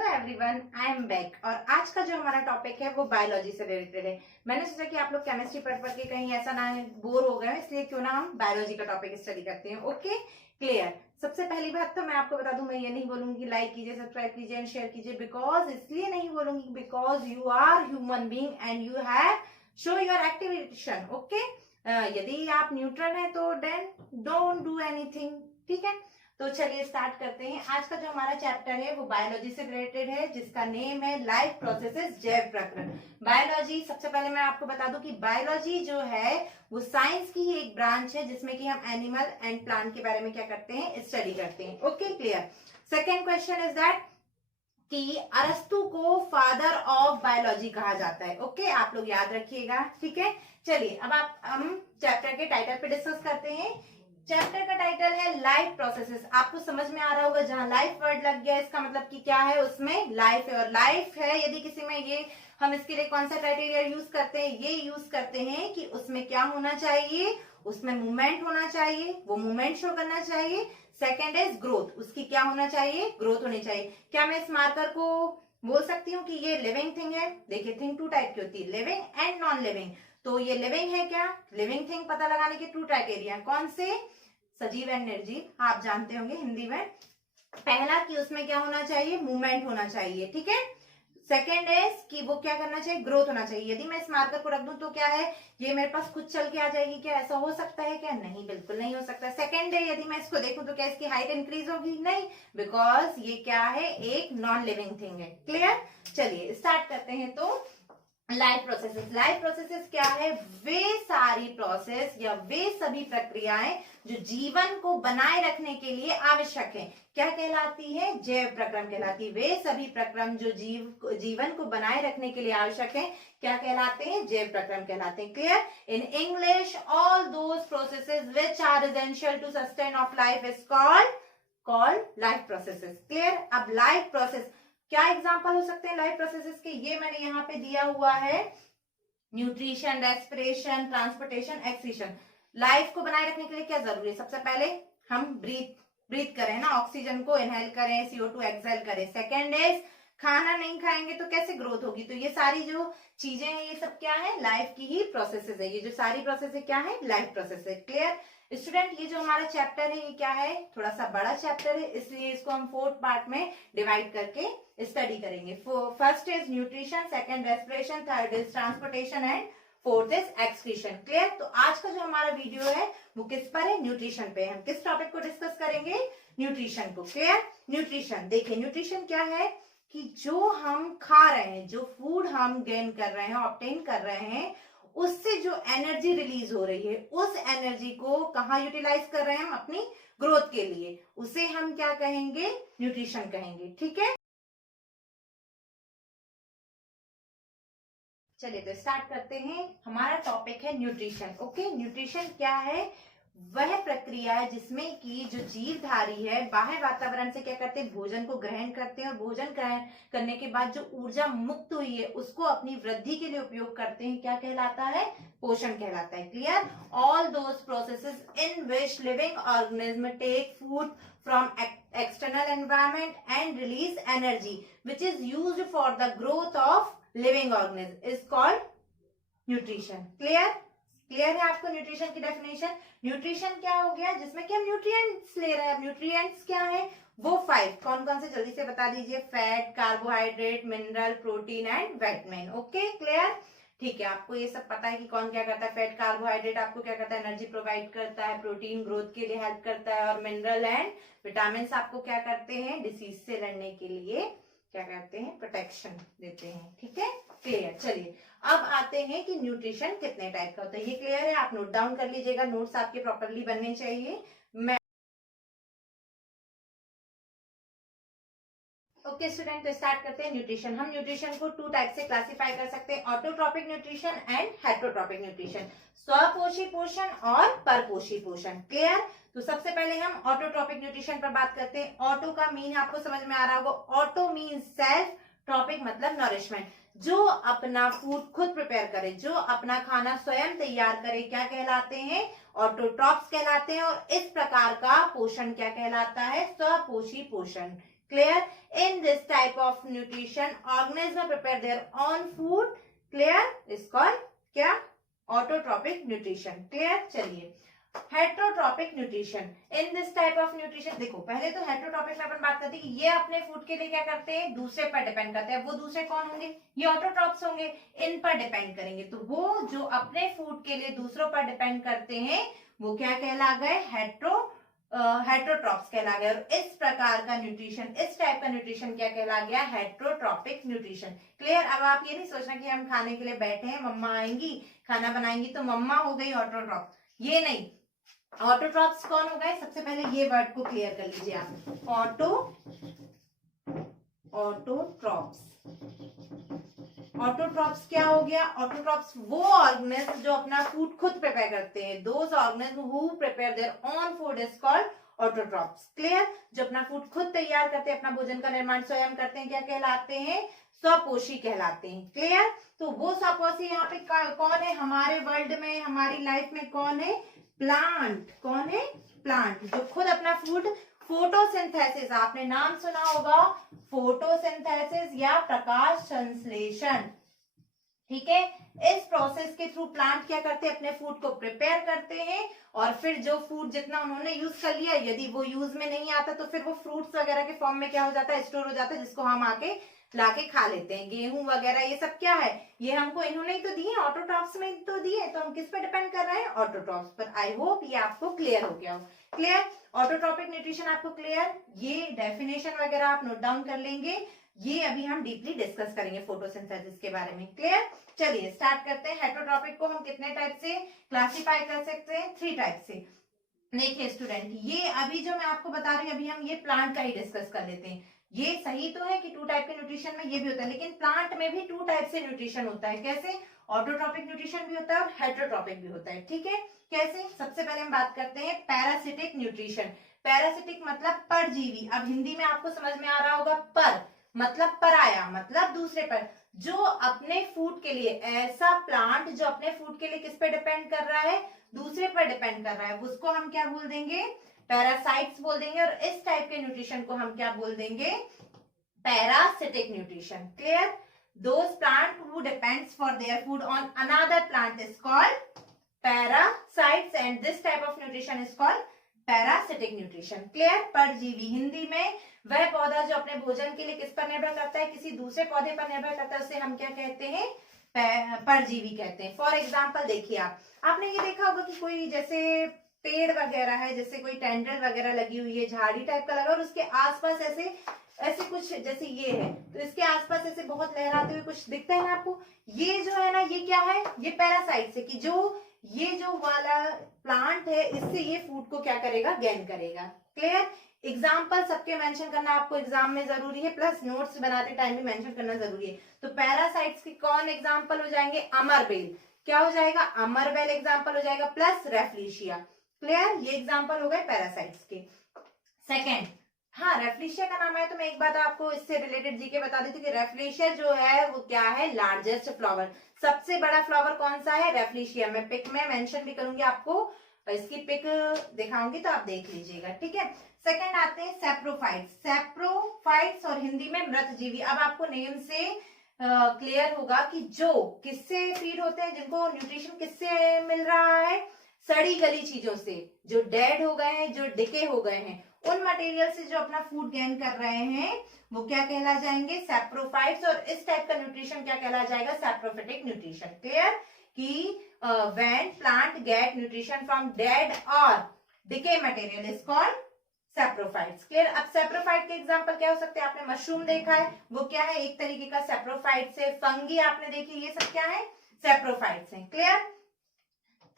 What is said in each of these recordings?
Hello everyone, I am back. और आज का जो हमारा टॉपिक है वो बायोलॉजी से रिलेटेड है। मैंने सोचा कि आप लोग केमिस्ट्री पढ़ पढ़ के कहीं ऐसा ना बोर हो गए, इसलिए क्यों ना हम बायोलॉजी का टॉपिक स्टडी करते हैं। Okay, clear. सबसे पहली बात तो मैं आपको बता दूं, मैं ये नहीं बोलूंगी लाइक कीजिए, सब्सक्राइब कीजिए एंड शेयर कीजिए, बिकॉज इसलिए नहीं बोलूंगी because you are human being and you have show your activation. Okay, यदि आप न्यूट्रल है तो देन डोंट डू एनीथिंग। ठीक है, तो चलिए स्टार्ट करते हैं। आज का जो हमारा चैप्टर है वो बायोलॉजी से रिलेटेड है, जिसका नेम है लाइफ प्रोसेसेस, जैव प्रक्रम। बायोलॉजी, सबसे पहले मैं आपको बता दूं कि बायोलॉजी जो है वो साइंस की ही एक ब्रांच है, जिसमें कि हम एनिमल एंड प्लांट के बारे में क्या करते हैं, स्टडी करते हैं। Okay, clear. Second question is that कि अरस्तु को फादर ऑफ बायोलॉजी कहा जाता है। ओके, आप लोग याद रखिएगा। ठीक है, चलिए अब हम चैप्टर के टाइटल पे डिस्कस करते हैं। चैप्टर का टाइटल है लाइफ प्रोसेसेस। आपको समझ में आ रहा होगा, जहां लाइफ वर्ड लग गया इसका मतलब कि क्या है, उसमें लाइफ है। और लाइफ है यदि किसी में, ये हम इसके लिए कौन सा क्राइटेरिया यूज करते हैं, ये यूज करते हैं कि उसमें क्या होना चाहिए, उसमें मूवमेंट होना चाहिए, वो मूवमेंट शो करना चाहिए। सेकेंड इज ग्रोथ, उसकी क्या होना चाहिए, ग्रोथ होनी चाहिए। क्या मैं इस मार्कर को बोल सकती हूँ कि ये लिविंग थिंग है? देखिए, थिंग टू टाइप की होती है, लिविंग एंड नॉन लिविंग। तो ये लिविंग है क्या? लिविंग थिंग पता लगाने के 2 क्राइटेरिया कौन से? सजीव एंड निर्जीव, आप जानते होंगे हिंदी में। पहला कि उसमें क्या होना चाहिए, मूवमेंट होना चाहिए। ठीक है। सेकेंड इज कि वो क्या करना चाहिए, ग्रोथ होना चाहिए। यदि मैं इस मार्कर को रख दूं तो क्या है, ये मेरे पास खुद चल के आ जाएगी क्या? ऐसा हो सकता है क्या? नहीं, बिल्कुल नहीं हो सकता। सेकेंड है, यदि मैं इसको देखूं तो क्या इसकी हाइट इंक्रीज होगी? नहीं, बिकॉज ये क्या है, एक नॉन लिविंग थिंग है। क्लियर। चलिए स्टार्ट करते हैं। तो लाइफ प्रोसेसेस, लाइफ प्रोसेसेस क्या है? वे सारी प्रोसेस या वे सभी प्रक्रियाएं जो जीवन को बनाए रखने के लिए आवश्यक है, क्या कहलाती है? जैव प्रक्रम कहलाती है। वे सभी प्रक्रम जो जीवन को बनाए रखने के लिए आवश्यक है, क्या कहलाते हैं? जैव प्रक्रम कहलाते हैं। Clear. In English, all those processes which are essential to sustain of life is called life processes. Clear. अब लाइफ प्रोसेस क्या एग्जाम्पल हो सकते हैं लाइफ प्रोसेसेस के? ये मैंने यहाँ पे दिया हुआ है, nutrition, respiration, transportation, excretion. Life को बनाए रखने के लिए क्या जरूरी है? सबसे पहले हम ब्रीथ करें ना, ऑक्सीजन को इनहेल करें, CO2 एक्सहेल करें। सेकेंड इज खाना नहीं खाएंगे तो कैसे ग्रोथ होगी? तो ये सारी जो चीजें हैं ये सब क्या है, लाइफ की ही प्रोसेसेस है। ये जो सारी प्रोसेस है क्या है, लाइफ प्रोसेस है। Clear student. ये जो हमारा चैप्टर है ये क्या है, थोड़ा सा बड़ा चैप्टर है, इसलिए इसको हम 4 पार्ट में डिवाइड करके स्टडी करेंगे। First is nutrition, second respiration, third is transportation and fourth is excretion. Clear. तो आज का जो हमारा वीडियो है वो किस पर है, न्यूट्रिशन पे। हम किस टॉपिक को डिस्कस करेंगे, न्यूट्रिशन को। क्लियर। न्यूट्रिशन, देखिए न्यूट्रिशन क्या है कि जो हम खा रहे हैं, जो फूड हम गेन कर रहे हैं, ऑब्टेन कर रहे हैं, उससे जो एनर्जी रिलीज हो रही है, उस एनर्जी को कहाँ यूटिलाइज कर रहे हैं हम, अपनी ग्रोथ के लिए, उसे हम क्या कहेंगे, न्यूट्रिशन कहेंगे। ठीक है। चलिए तो स्टार्ट करते हैं। हमारा टॉपिक है न्यूट्रिशन। ओके, न्यूट्रिशन क्या है? वह प्रक्रिया है जिसमें कि जो जीवधारी है बाह्य वातावरण से क्या करते हैं, भोजन को ग्रहण करते हैं, और भोजन ग्रहण करने के बाद जो ऊर्जा मुक्त हुई है उसको अपनी वृद्धि के लिए उपयोग करते हैं। क्या कहलाता है, पोषण कहलाता है। Clear. All those processes in which living organism take food from external environment and release energy which is used for the growth of living organism is called nutrition. Clear. Clear है आपको न्यूट्रिशन की definition? Nutrition क्या हो गया, जिसमें कि हम nutrients ले रहे हैं। न्यूट्रिएंट्स क्या है, वो 5 कौन कौन से, जल्दी से बता दीजिए। Fat, carbohydrate, mineral, protein and vitamin. Okay, clear. ठीक है, आपको ये सब पता है कि कौन क्या करता है। फैट, कार्बोहाइड्रेट आपको क्या करता है, एनर्जी प्रोवाइड करता है। प्रोटीन ग्रोथ के लिए हेल्प करता है। और मिनरल एंड विटामिन आपको क्या करते हैं, डिसीज से लड़ने के लिए क्या करते हैं, प्रोटेक्शन देते हैं। ठीक है, क्लियर। चलिए अब आते हैं कि न्यूट्रिशन कितने टाइप का होता है। ये क्लियर है, आप नोट डाउन कर लीजिएगा, नोट्स आपके प्रॉपरली बनने चाहिए। ओके स्टूडेंट, तो स्टार्ट करते हैं न्यूट्रिशन। हम न्यूट्रिशन को 2 टाइप से क्लासिफाई कर सकते हैं, autotrophic nutrition and heterotrophic nutrition, स्वपोषी पोषण और परपोषी पोषण। क्लियर। तो सबसे पहले हम ऑटोट्रॉपिक न्यूट्रिशन पर बात करते हैं। ऑटो का मीन आपको समझ में आ रहा होगा, ऑटो मीन सेल्फ, ट्रॉपिक मतलब नरिशमेंट, जो अपना फूड खुद प्रिपेयर करे, जो अपना खाना स्वयं तैयार करे, क्या कहलाते हैं, ऑटोट्रॉप्स कहलाते हैं। और इस प्रकार का पोषण क्या कहलाता है, स्वपोषी पोषण। Clear? In this type of nutrition, organism prepare their own food. Clear? is called क्या? Autotrophic nutrition. Clear? चलिए, heterotrophic nutrition. In this type of nutrition, देखो पहले तो हेट्रोट्रॉपिक में अपन बात करते हैं कि ये अपने फूड के लिए क्या करते हैं, दूसरे पर डिपेंड करते हैं. वो दूसरे कौन होंगे? ये ऑटोट्रॉप्स होंगे, इन पर डिपेंड करेंगे. तो वो जो अपने फूड के लिए दूसरों पर डिपेंड करते हैं वो क्या कहला गए? हेट्रोट्रॉप्स कहला गया. और इस प्रकार का न्यूट्रिशन, इस टाइप का न्यूट्रिशन क्या कहला गया? Heterotrophic nutrition. क्लियर? अब आप ये नहीं सोचना कि हम खाने के लिए बैठे हैं, मम्मा आएंगी खाना बनाएंगी तो मम्मा हो गई ऑटोट्रॉप. ये नहीं. ऑटोट्रॉप्स कौन हो गए? सबसे पहले ये वर्ड को क्लियर कर लीजिए आप. ऑटोट्रॉप्स. ऑटोट्रॉप्स क्या हो गया? ऑटोट्रॉप्स वो ऑर्गेनिज्म जो अपना फूड खुद प्रिपेयर करते हैं. Those organism who prepare their own food is called autotrophs. Clear? जो अपना फूड खुद तैयार करते हैं, अपना भोजन का निर्माण स्वयं करते हैं, क्या कहलाते हैं? स्वपोषी कहलाते हैं. क्लियर? तो वो स्वपोषी यहाँ पे कौन है हमारे वर्ल्ड में, हमारी लाइफ में कौन है? प्लांट. कौन है? प्लांट. जो खुद अपना फूड, फोटोसिंथेसिस, आपने नाम सुना होगा फोटोसिंथेसिस या प्रकाश संश्लेषण. ठीक है? इस प्रोसेस के थ्रू प्लांट क्या करते हैं? अपने फूड को प्रिपेयर करते हैं और फिर जो फूड जितना उन्होंने यूज कर लिया, यदि वो यूज में नहीं आता तो फिर वो फ्रूट्स वगैरह के फॉर्म में क्या हो जाता है? स्टोर हो जाता है, जिसको हम आके लाके खा लेते हैं. गेहूं वगैरह ये सब क्या है? ये हमको इन्होंने ही तो दिए, ऑटोट्रॉप्स में तो दिए. तो हम किस पे डिपेंड कर रहे हैं? ऑटोट्रॉप्स पर. आई होप ये आपको क्लियर हो गया हो. क्लियर? ऑटोट्रॉपिक न्यूट्रिशन आपको क्लियर? ये डेफिनेशन वगैरह आप नोट डाउन कर लेंगे. ये अभी हम डीपली डिस्कस करेंगे फोटोसिंथेसिस के बारे में. क्लियर? चलिए स्टार्ट करते हैं. हेट्रोट्रॉपिक को हम कितने टाइप से क्लासिफाई कर सकते हैं? 3 टाइप से. देखिए स्टूडेंट, ये अभी जो मैं आपको बता रही हूँ, अभी हम ये प्लांट का ही डिस्कस कर लेते हैं. ये सही तो है कि 2 टाइप के न्यूट्रिशन में ये भी होता है, लेकिन प्लांट में भी 2 टाइप से न्यूट्रिशन होता है. कैसे? ऑटोट्रॉपिक न्यूट्रिशन भी होता है और हेट्रोट्रॉपिक भी होता है. ठीक है? कैसे? सबसे पहले हम बात करते हैं पैरासिटिक न्यूट्रिशन. पैरासिटिक मतलब परजीवी. अब हिंदी में आपको समझ में आ रहा होगा, पर मतलब पराया, मतलब दूसरे पर. जो अपने फूड के लिए, ऐसा प्लांट जो अपने फूड के लिए किस पे डिपेंड कर रहा है? दूसरे पर डिपेंड कर रहा है. उसको हम क्या बोल देंगे? पैरासाइट्स बोल देंगे. और इस टाइप के न्यूट्रिशन को हम क्या बोल देंगे? Parasitic nutrition. Clear? Those plant who depends for their food on another plant is called parasites and this type of nutrition is called parasitic nutrition. Clear? परजीवी. हिंदी में वह पौधा जो अपने भोजन के लिए किस पर निर्भर करता है? किसी दूसरे पौधे पर निर्भर करता है, उसे हम क्या कहते हैं? परजीवी कहते हैं. फॉर एग्जाम्पल देखिए, आपने ये देखा होगा कि कोई जैसे पेड़ वगैरह है, जैसे कोई टेंडल वगैरह लगी हुई है, झाड़ी टाइप का लगा, और उसके आसपास ऐसे ऐसे कुछ, जैसे ये है तो इसके आसपास ऐसे बहुत लहराते हुए कुछ दिखता है ना आपको. ये जो है ना, ये क्या है? ये पैरासाइट्स है कि जो ये जो वाला प्लांट है, इससे ये फूड को क्या करेगा? गेन करेगा. क्लियर? एग्जाम्पल सबके मेंशन करना आपको एग्जाम में जरूरी है, प्लस नोट्स बनाते टाइम भी मेंशन करना जरूरी है. तो पैरासाइट्स के कौन एग्जाम्पल हो जाएंगे? अमरबेल. क्या हो जाएगा? अमरबेल एग्जाम्पल हो जाएगा, प्लस रेफ्लिशिया. क्लियर? ये एग्जाम्पल हो गए पैरासाइट्स के. सेकेंड, हाँ, रेफ्लिशिया का नाम है तो मैं एक बात आपको इससे रिलेटेड जीके बता देती हूँ कि रेफ्लिशिया जो है वो क्या है? Largest flower. सबसे बड़ा फ्लावर कौन सा है? रेफ्लिशिया. मैं पिक में मेंशन भी करूंगी, आपको इसकी पिक दिखाऊंगी तो आप देख लीजिएगा. ठीक है? सेकंड आते हैं सैप्रोफाइट्स. सैप्रोफाइट्स और हिंदी में मृतजीवी. अब आपको नेम से क्लियर होगा कि जो किससे फीड होते हैं, जिनको न्यूट्रिशन किससे मिल रहा है? सड़ी गली चीजों से, जो डेड हो गए हैं, जो डिके हो गए हैं, उन मटेरियल से जो अपना फूड गेन कर रहे हैं वो क्या कहला जाएंगे? सैप्रोफाइट्स. और इस टाइप का न्यूट्रिशन क्या कहला जाएगा? Saprophytic nutrition. क्लियर? कि when plant get nutrition from dead और decay material is called saprophytes. Clear? अब सैप्रोफाइट के एग्जांपल क्या हो सकते हैं? आपने मशरूम देखा है, वो क्या है? एक तरीके का सैप्रोफाइट्स है. फंगी आपने देखी, ये सब क्या है? सैप्रोफाइट्स हैं. Clear?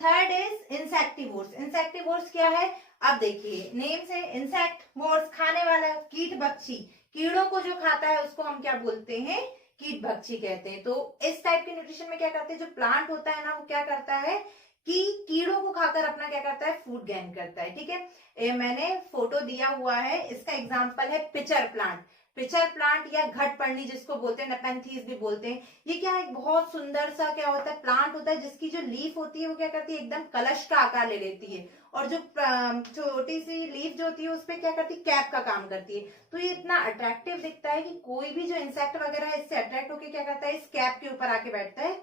Third is insectivores. Insectivores क्या है? अब देखिए नेम से, इंसेक्टिवोर्स खाने वाला, कीट भक्षी. कीड़ों को जो खाता है उसको हम क्या बोलते हैं? कीट भक्षी कहते हैं. तो इस टाइप के न्यूट्रिशन में क्या करते हैं? जो प्लांट होता है ना, वो क्या करता है कि कीड़ों को खाकर अपना क्या करता है? फूड गेन करता है. ठीक है? मैंने फोटो दिया हुआ है, इसका एग्जाम्पल है पिचर प्लांट. पिचर प्लांट या घट पर्णी जिसको बोलते हैं, नेपेंथीज भी बोलते हैं, ये क्या है, बहुत सुंदर सा क्या होता है प्लांट होता है, जिसकी जो लीफ होती है वो क्या करती है, एकदम कलश का आकार ले लेती है, और जो छोटी सी लीफ जो होती है उस पर क्या करती है, कैप का काम करती है। तो ये इतना अट्रैक्टिव दिखता है कि कोई भी जो इंसेक्ट वगैरह है इससे अट्रैक्ट होकर क्या करता है, इस कैप के ऊपर आके बैठता है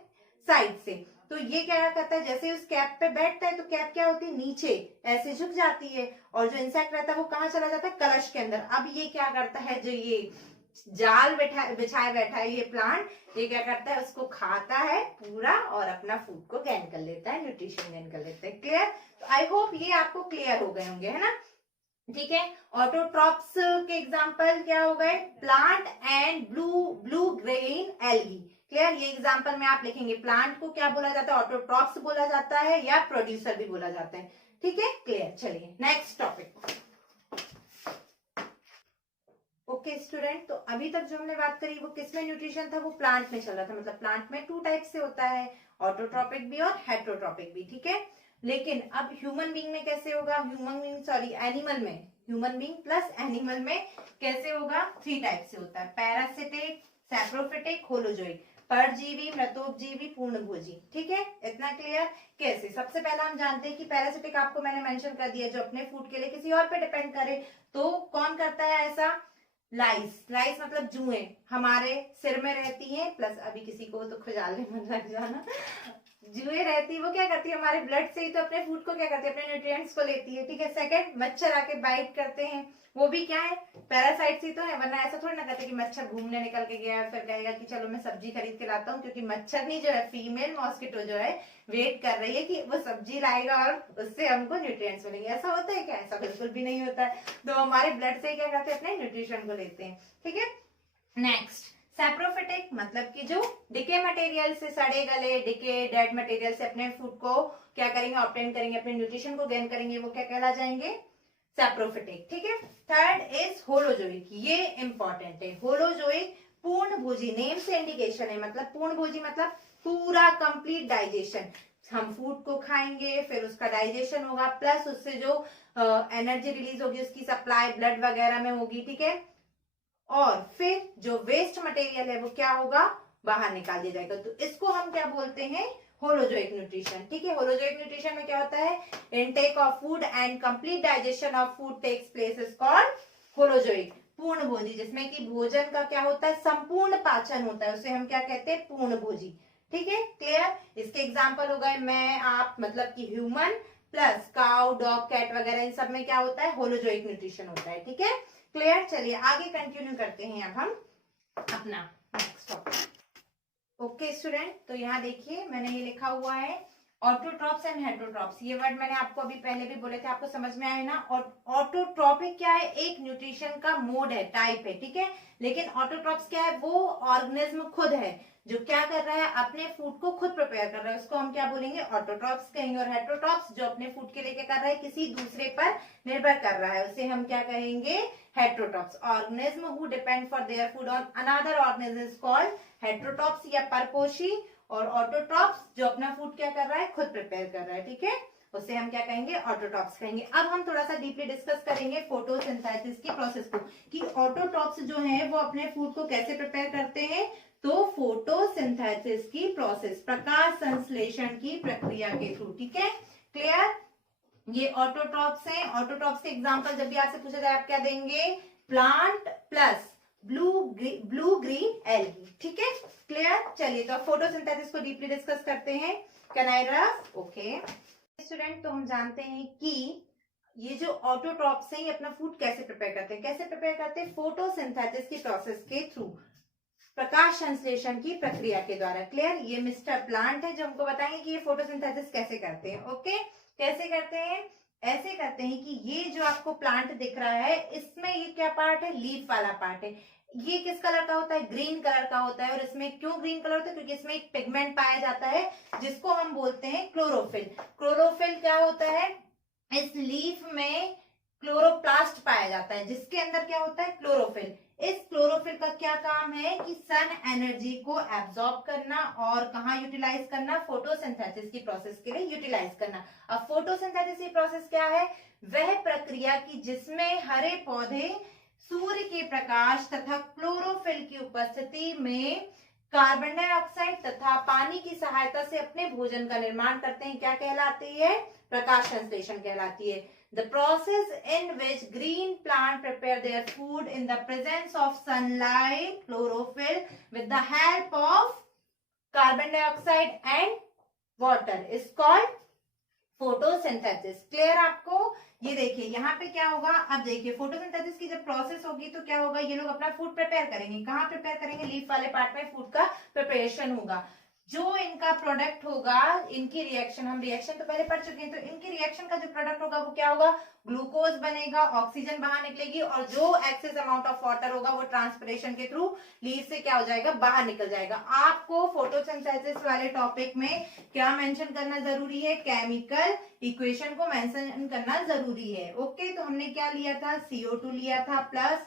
साइड से। तो ये क्या करता है, जैसे उस कैप पे बैठता है तो कैप क्या होती है, नीचे ऐसे झुक जाती है, और जो इंसेक्ट रहता है वो कहाँ चला जाता है, कलश के अंदर। अब ये क्या करता है, जो ये जाल बिछाए बैठा है ये प्लांट, ये क्या करता है, उसको खाता है पूरा और अपना फूड को गेन कर लेता है, न्यूट्रिशन गेन कर लेता है। क्लियर? तो आई होप ये आपको क्लियर हो गए होंगे, है ना? ठीक है। ऑटोट्रॉप्स के एग्जांपल क्या हो गए, plant and blue grain algae. Clear? ये एग्जांपल में आप लिखेंगे, प्लांट को क्या बोला जाता है, ऑटोट्रॉप्स बोला जाता है या प्रोड्यूसर भी बोला जाता है। ठीक है, क्लियर? चलिए नेक्स्ट टॉपिक। ओके स्टूडेंट, तो अभी तक जो हमने बात करी वो किसमें न्यूट्रिशन था, वो प्लांट में चल रहा था। मतलब प्लांट में 2 टाइप से होता है, ऑटोट्रॉपिक भी और हेट्रोट्रॉपिक भी। ठीक है, लेकिन अब ह्यूमन बीइंग में कैसे होगा, एनिमल में, ह्यूमन बीइंग प्लस एनिमल में कैसे होगा, 3 टाइप से होता है, पैरासिटिक, सैप्रोफिटिक, होलोजोइक, परजीवी, मृतोपजीवी, पूर्णभोजी। ठीक है, इतना क्लियर? कैसे? सबसे पहला हम जानते हैं कि पैरासिटिक आपको मैंने मेंशन कर दिया, जो अपने फूड के लिए किसी और पे डिपेंड करे। तो कौन करता है ऐसा, लाइस मतलब जुएं हमारे सिर में रहती हैं, प्लस अभी किसी को तो खुजालने मत लग जाना, जुएं रहती है, वो क्या करती है, हमारे ब्लड से ही तो अपने फूड को क्या करती है, अपने न्यूट्रिएंट्स को लेती है। ठीक है। सेकंड, मच्छर आके बाइट करते हैं, वो भी क्या है, पैरासाइट्स ही तो है, वरना ऐसा थोड़ी ना करते कि मच्छर घूमने निकल के गया है फिर कहेगा कि चलो मैं सब्जी खरीद के लाता हूँ, क्योंकि मच्छरनी जो है, फीमेल मॉस्किटो जो है, वेट कर रही है कि वो सब्जी लाएगा और उससे हमको न्यूट्रिएंट्स मिलेंगे। ऐसा होता है क्या? ऐसा बिल्कुल भी नहीं होता है। तो हमारे ब्लड से क्या करते हैं, अपने न्यूट्रिशन को लेते हैं। ठीक है। नेक्स्ट, सैप्रोफिटिक मतलब कि जो डिके मटेरियल से, सड़े गले डिके डेड मटेरियल से अपने फूड को क्या करेंगे, ऑब्टेन करेंगे, अपने न्यूट्रिशन को गेन करेंगे, वो क्या कहला जाएंगे, सैप्रोफिटिक। ठीक है। थर्ड इज होलोजोइक, ये इंपॉर्टेंट है। होलोजोइक पूर्णभोजी, नेम से इंडिकेशन है, मतलब पूर्णभोजी मतलब पूरा कंप्लीट डाइजेशन। हम फूड को खाएंगे, फिर उसका डाइजेशन होगा, प्लस उससे जो एनर्जी रिलीज होगी, उसकी सप्लाई ब्लड वगैरह में होगी। ठीक है। और फिर जो वेस्ट मटेरियल है वो क्या होगा, बाहर निकाल दिया जाएगा। तो इसको हम क्या बोलते हैं, होलोजोइक न्यूट्रिशन। ठीक है। होलोजोइक न्यूट्रिशन में क्या होता है, intake of food and complete digestion of food takes place is called holozoic. पूर्ण भोजी, जिसमें कि भोजन का क्या होता है, संपूर्ण पाचन होता है, उसे हम क्या कहते हैं, पूर्ण भोजी। ठीक है, क्लियर? इसके एग्जाम्पल हो गए मैं, आप, मतलब कि human plus cow, dog, cat वगैरह, इन सब में क्या होता है, होलोजोइक न्यूट्रिशन होता है। ठीक है, क्लियर? चलिए आगे कंटिन्यू करते हैं अब हम अपना नेक्स्ट टॉपिक। ओके स्टूडेंट, तो यहाँ देखिए मैंने ये लिखा हुआ है ऑटोट्रॉप्स एंड हेट्रोट्रॉप्स। ये वर्ड मैंने आपको अभी पहले भी बोले थे, आपको समझ में आए ना। और ऑटोट्रॉपिक क्या है, एक न्यूट्रिशन का मोड है, टाइप है। ठीक है। लेकिन ऑटोट्रॉप्स क्या है, वो ऑर्गेनिज्म खुद है जो क्या कर रहा है, अपने फूड को खुद प्रिपेयर कर रहा है, उसको हम क्या बोलेंगे, ऑटोट्रॉप्स कहेंगे। और हेट्रोट्रॉप्स जो अपने फूड के लिए क्या कर रहा है, किसी दूसरे पर निर्भर कर रहा है, उसे हम क्या कहेंगे, heterotrophs. Organism who depend for their food on another organism is called heterotrophs या परपोषी। और ऑटोट्रॉप्स जो अपना फूड क्या कर रहा है, खुद प्रिपेयर कर रहा है। ठीक है, उसे हम क्या कहेंगे, ऑटोट्रॉप्स कहेंगे। अब हम थोड़ा सा डीपली डिस्कस करेंगे फोटोसिंथेसिस की प्रोसेस को, कि ऑटोट्रॉप्स जो है वो अपने फूड को कैसे प्रिपेयर करते हैं। तो फोटोसिंथेसिस की प्रोसेस, प्रकाश संश्लेषण की प्रक्रिया के थ्रू। ठीक है, क्लियर? ये ऑटोट्रॉप्स हैं। ऑटोट्रॉप्स के एग्जांपल जब भी आपसे पूछा जाए आप क्या देंगे, plant plus blue green algae. ठीक है, क्लियर? चलिए तो फोटोसिंथेसिस को डीपली डिस्कस करते हैं। Can I rough? Okay student, तो हम जानते हैं कि ये जो ऑटोट्रॉप्स हैं ये अपना फूड कैसे प्रिपेयर करते हैं, कैसे प्रिपेयर करते हैं, फोटोसिंथेसिस की प्रोसेस के थ्रू, प्रकाश संश्लेषण की प्रक्रिया के द्वारा। क्लियर? ये मिस्टर प्लांट है जो हमको बताएंगे कि ये फोटोसिंथेसिस कैसे करते हैं। ओके, कैसे करते हैं, ऐसे करते हैं कि ये जो आपको प्लांट दिख रहा है, इसमें ये क्या पार्ट है, लीफ वाला पार्ट है। ये किस कलर का होता है, ग्रीन कलर का होता है। और इसमें क्यों ग्रीन कलर होता है, क्योंकि इसमें एक पिगमेंट पाया जाता है जिसको हम बोलते हैं क्लोरोफिल। क्लोरोफिल क्या होता है, इस लीफ में क्लोरोप्लास्ट पाया जाता है, जिसके अंदर क्या होता है, क्लोरोफिल। इस क्लोरोफिल का क्या काम है कि सन एनर्जी को एब्जॉर्ब करना और कहाँ यूटिलाइज करना, फोटोसिंथेसिस की प्रोसेस के लिए यूटिलाइज करना। अब फोटोसिंथेसिस की प्रोसेस क्या है, वह प्रक्रिया की जिसमें हरे पौधे सूर्य के प्रकाश तथा क्लोरोफिल की उपस्थिति में कार्बन डाइऑक्साइड तथा पानी की सहायता से अपने भोजन का निर्माण करते हैं, क्या कहलाती है? प्रकाश संश्लेषण कहलाती है। The process in which green plant prepare their food in the presence of sunlight, chlorophyll with the help of carbon dioxide and water is called photosynthesis. Clear आपको? ये देखिए यहाँ पे क्या होगा, अब देखिए फोटोसिंथेसिस की जब प्रोसेस होगी तो क्या होगा, ये लोग अपना फूड प्रिपेयर करेंगे। कहाँ प्रिपेयर करेंगे? लीफ वाले पार्ट में फूड का प्रिपरेशन होगा। जो इनका प्रोडक्ट होगा, इनकी रिएक्शन, हम रिएक्शन तो पहले पढ़ चुके हैं, तो इनकी रिएक्शन का जो प्रोडक्ट होगा वो क्या होगा? ग्लूकोज बनेगा, ऑक्सीजन बाहर निकलेगी और जो एक्सेस अमाउंट ऑफ वाटर होगा वो ट्रांसपिरेशन के थ्रू लीफ से क्या हो जाएगा? बाहर निकल जाएगा। आपको फोटोसिंथेसिस वाले टॉपिक में क्या मेंशन करना जरूरी है? केमिकल इक्वेशन को मेंशन करना जरूरी है। ओके, तो हमने क्या लिया था? CO2 लिया था प्लस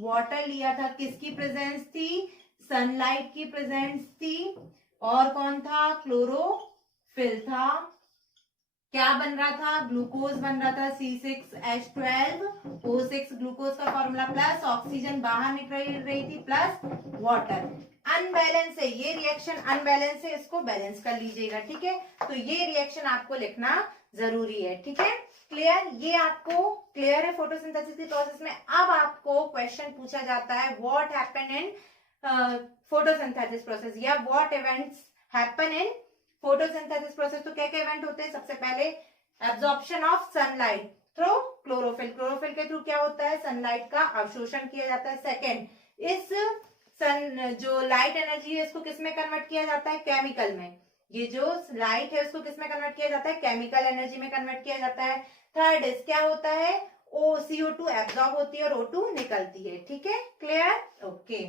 वाटर लिया था, किसकी प्रेजेंस थी? सनलाइट की प्रेजेंस थी। और कौन था? क्लोरोफिल था। क्या बन रहा था? ग्लूकोज बन रहा था, C6H12O6 ग्लूकोज का फॉर्मूला, प्लस ऑक्सीजन बाहर निकल रही थी, प्लस वाटर। अनबैलेंस है ये रिएक्शन, अनबैलेंस है, इसको बैलेंस कर लीजिएगा। ठीक है, तो ये रिएक्शन आपको लिखना जरूरी है। ठीक है, क्लियर? ये आपको क्लियर है फोटोसिंथेसिस की प्रोसेस में। अब आपको क्वेश्चन पूछा जाता है what happen in photosynthesis process, या what events happen in photosynthesis process. तो क्या क्या इवेंट होते हैं? सबसे पहले absorption of sunlight through chlorophyll, chlorophyll के थ्रू क्या होता है? सनलाइट का अवशोषण किया जाता है। सेकेंड, इस सन जो लाइट एनर्जी है इसको किस में कन्वर्ट किया जाता है? केमिकल में। ये जो लाइट है उसको किस में कन्वर्ट किया जाता है? केमिकल एनर्जी में कन्वर्ट किया जाता है। थर्ड इज क्या होता है? CO2 एब्जॉर्ब होती है और O2 निकलती है। ठीक है, क्लियर? ओके,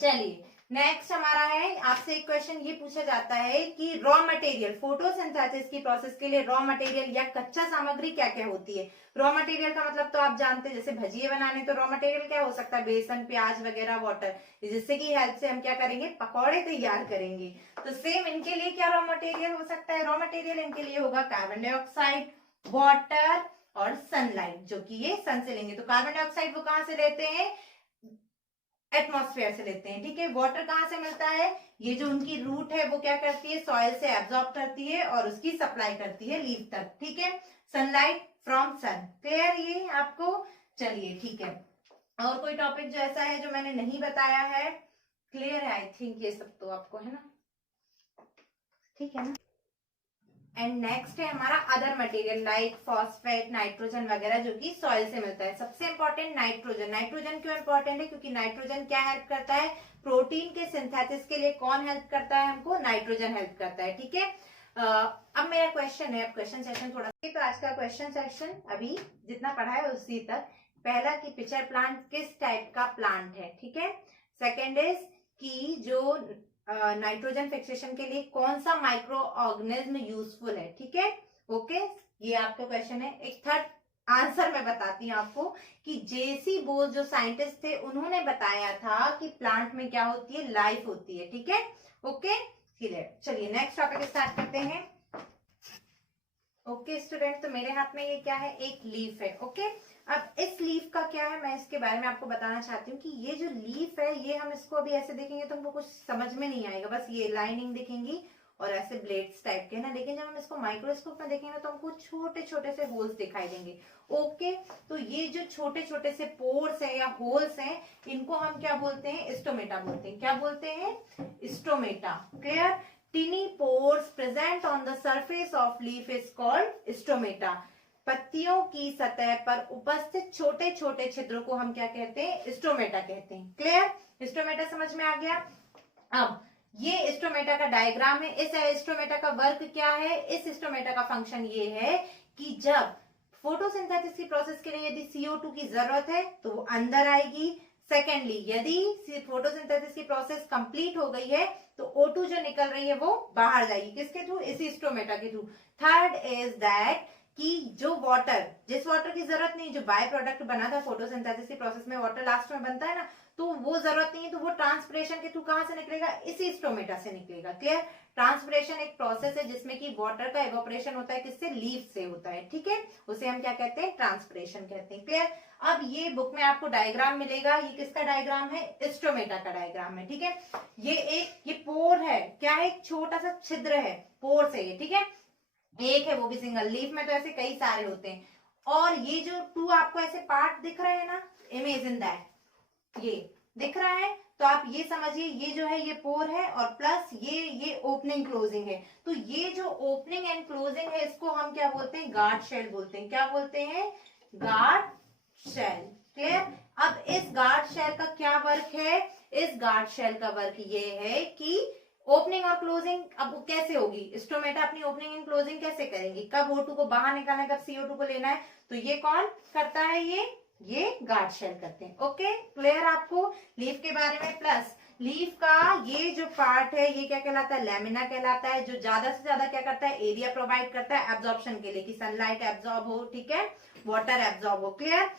चलिए नेक्स्ट हमारा है, आपसे एक क्वेश्चन ये पूछा जाता है कि रॉ मटेरियल, फोटोसिंथेसिस की प्रोसेस के लिए रॉ मटेरियल या कच्चा सामग्री क्या क्या होती है? रॉ मटेरियल का मतलब तो आप जानते हैं, जैसे भजिए बनाने तो रॉ मटेरियल क्या हो सकता है? बेसन, प्याज वगैरह, वाटर, जिससे की हेल्प से हम क्या करेंगे? पकौड़े तैयार करेंगे। तो सेम इनके लिए क्या रॉ मटेरियल हो सकता है? रॉ मटेरियल इनके लिए होगा कार्बन डाइऑक्साइड, वाटर और सनलाइट, जो कि ये सन से लेंगे। तो कार्बन डाइऑक्साइड वो कहां से लेते हैं? एटमॉस्फेयर से लेते हैं। ठीक है, वाटर कहां से मिलता है? ये जो उनकी रूट है वो क्या करती है? सॉइल से एब्जॉर्ब करती है और उसकी सप्लाई करती है लीफ तक। ठीक है, सनलाइट फ्रॉम सन। क्लियर ये आपको? चलिए ठीक है, और कोई टॉपिक जो ऐसा है जो मैंने नहीं बताया है? क्लियर है आई थिंक, ये सब तो आपको है ना? ठीक है ना? एंड नेक्स्ट है हमारा other material like phosphate, nitrogen वगैरह, जो कि सॉइल से मिलता है। सबसे इंपॉर्टेंट नाइट्रोजन। नाइट्रोजन क्यों इंपॉर्टेंट है? क्योंकि नाइट्रोजन क्या हेल्प करता है? प्रोटीन के सिंथेसिस के लिए कौन हेल्प करता है हमको? नाइट्रोजन हेल्प करता है। ठीक है, अब मेरा क्वेश्चन है, अब क्वेश्चन सेक्शन थोड़ा, तो आज का क्वेश्चन सेक्शन अभी जितना पढ़ा है उसी तक। पहला कि पिक्चर प्लांट किस टाइप का प्लांट है? ठीक है। सेकेंड इज कि जो नाइट्रोजन फिक्सेशन के लिए कौन सा माइक्रो ऑर्गेनिज्म यूजफुल है? ठीक है, ओके, ये आपका क्वेश्चन है। एक थर्ड आंसर मैं बताती हूँ आपको कि जेसी बोस जो साइंटिस्ट थे उन्होंने बताया था कि प्लांट में क्या होती है? लाइफ होती है। ठीक है, ओके, क्लियर। चलिए नेक्स्ट टॉपिक स्टार्ट करते हैं। ओके स्टूडेंट, तो मेरे हाथ में ये क्या है? एक लीफ है। ओके, अब इस लीफ का क्या है, मैं इसके बारे में आपको बताना चाहती हूँ कि ये जो लीफ है, ये हम इसको अभी ऐसे देखेंगे तो हमको कुछ समझ में नहीं आएगा, बस ये लाइनिंग दिखेंगी और ऐसे ब्लेड्स टाइप के ना। लेकिन जब हम इसको माइक्रोस्कोप में देखेंगे तो हमको छोटे छोटे से होल्स दिखाई देंगे। ओके, तो ये जो छोटे छोटे से पोर्स है या होल्स हैं, इनको हम क्या बोलते हैं? स्टोमेटा बोलते हैं। क्या बोलते हैं? Stomata. Clear? टिनी pores present on the surface of leaf is called stomata. पत्तियों की सतह पर उपस्थित छोटे छोटे छिद्रों को हम क्या कहते हैं? स्टोमेटा कहते हैं। क्लियर? स्टोमेटा समझ में आ गया? अब ये स्टोमेटा का डायग्राम है। इस स्टोमेटा का वर्क क्या है? इस स्टोमेटा का फंक्शन ये है कि जब फोटोसिंथेसिस की प्रोसेस के लिए यदि CO2 की जरूरत है तो वो अंदर आएगी। सेकेंडली, यदि फोटोसिंथेसिस की प्रोसेस कंप्लीट हो गई है तो O2 जो निकल रही है वो बाहर जाएगी। किसके थ्रू? इसी स्टोमेटा के थ्रू। थर्ड इज दैट कि जो वाटर, जिस वाटर की जरूरत नहीं, जो बाय प्रोडक्ट बना था फोटोसिंथेसिस की प्रोसेस में वाटर लास्ट में बनता है ना, तो वो जरूरत नहीं है, तो वो ट्रांसपिरेशन के थ्रू कहां से निकलेगा, इसी स्टोमेटा से निकलेगा। क्लियर। ट्रांसपिरेशन एक प्रोसेस है जिसमें कि वाटर का इवोपरेशन होता है, किससे, लीफ से होता है, ठीक है, उसे हम क्या कहते हैं, ट्रांसपिरेशन कहते हैं। क्लियर। अब ये बुक में आपको डायग्राम मिलेगा, ये किसका डायग्राम है, स्टोमेटा का डायग्राम है, ठीक है। ये पोर है, क्या है, एक छोटा सा छिद्र है, पोर से ये, ठीक है, एक है वो भी सिंगल, लीफ में तो ऐसे कई सारे होते हैं। और ये जो टू आपको ऐसे पार्ट दिख रहे हैं ना, इमेजिन दैट, ये दिख रहा है, तो आप ये समझिए ये जो है ये पोर है और प्लस ये ओपनिंग क्लोजिंग है। तो ये जो ओपनिंग एंड क्लोजिंग है इसको हम क्या बोलते हैं, गार्ड शेल बोलते हैं। क्या बोलते हैं, गार्ड शेल। क्लियर। अब इस गार्ड शेल का क्या वर्क है, इस गार्ड शेल का वर्क ये है कि ओपनिंग और क्लोजिंग अब कैसे होगी, स्टोमेटा अपनी ओपनिंग एंड क्लोजिंग कैसे करेंगी, कब O2 को बाहर निकालना है, कब CO2 को लेना है, तो ये कौन करता है, ये गार्ड शेल करते हैं। ओके, क्लियर आपको लीफ के बारे में। प्लस लीफ का ये जो पार्ट है ये क्या कहलाता है, लैमिना कहलाता है, जो ज्यादा से ज्यादा क्या करता है, एरिया प्रोवाइड करता है एब्जॉर्प्शन के लिए, कि सनलाइट एब्जॉर्ब हो, ठीक है, वाटर एब्जॉर्ब हो। क्लियर।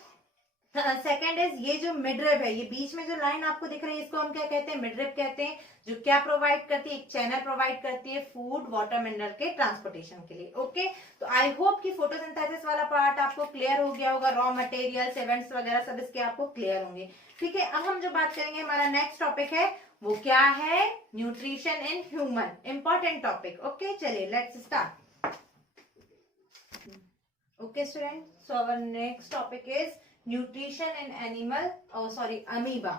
सेकेंड इज ये जो मिडरिब है, ये बीच में जो लाइन आपको दिख रही है इसको हम क्या कहते हैं, मिडरिब कहते हैं, जो क्या प्रोवाइड करती है, एक चैनल प्रोवाइड करती है फूड वाटर मिनरल के ट्रांसपोर्टेशन के लिए। ओके, तो आई होप कि फोटोसिंथेसिस वाला पार्ट आपको क्लियर हो गया होगा, रॉ मटेरियल्स, इवेंट्स वगैरह सब इसके आपको क्लियर होंगे। ठीक है, अब हम जो बात करेंगे हमारा नेक्स्ट टॉपिक है वो क्या है, nutrition in human, important topic. Okay, चलिए let's start. Okay student, so our next topic is nutrition in animal, amoeba.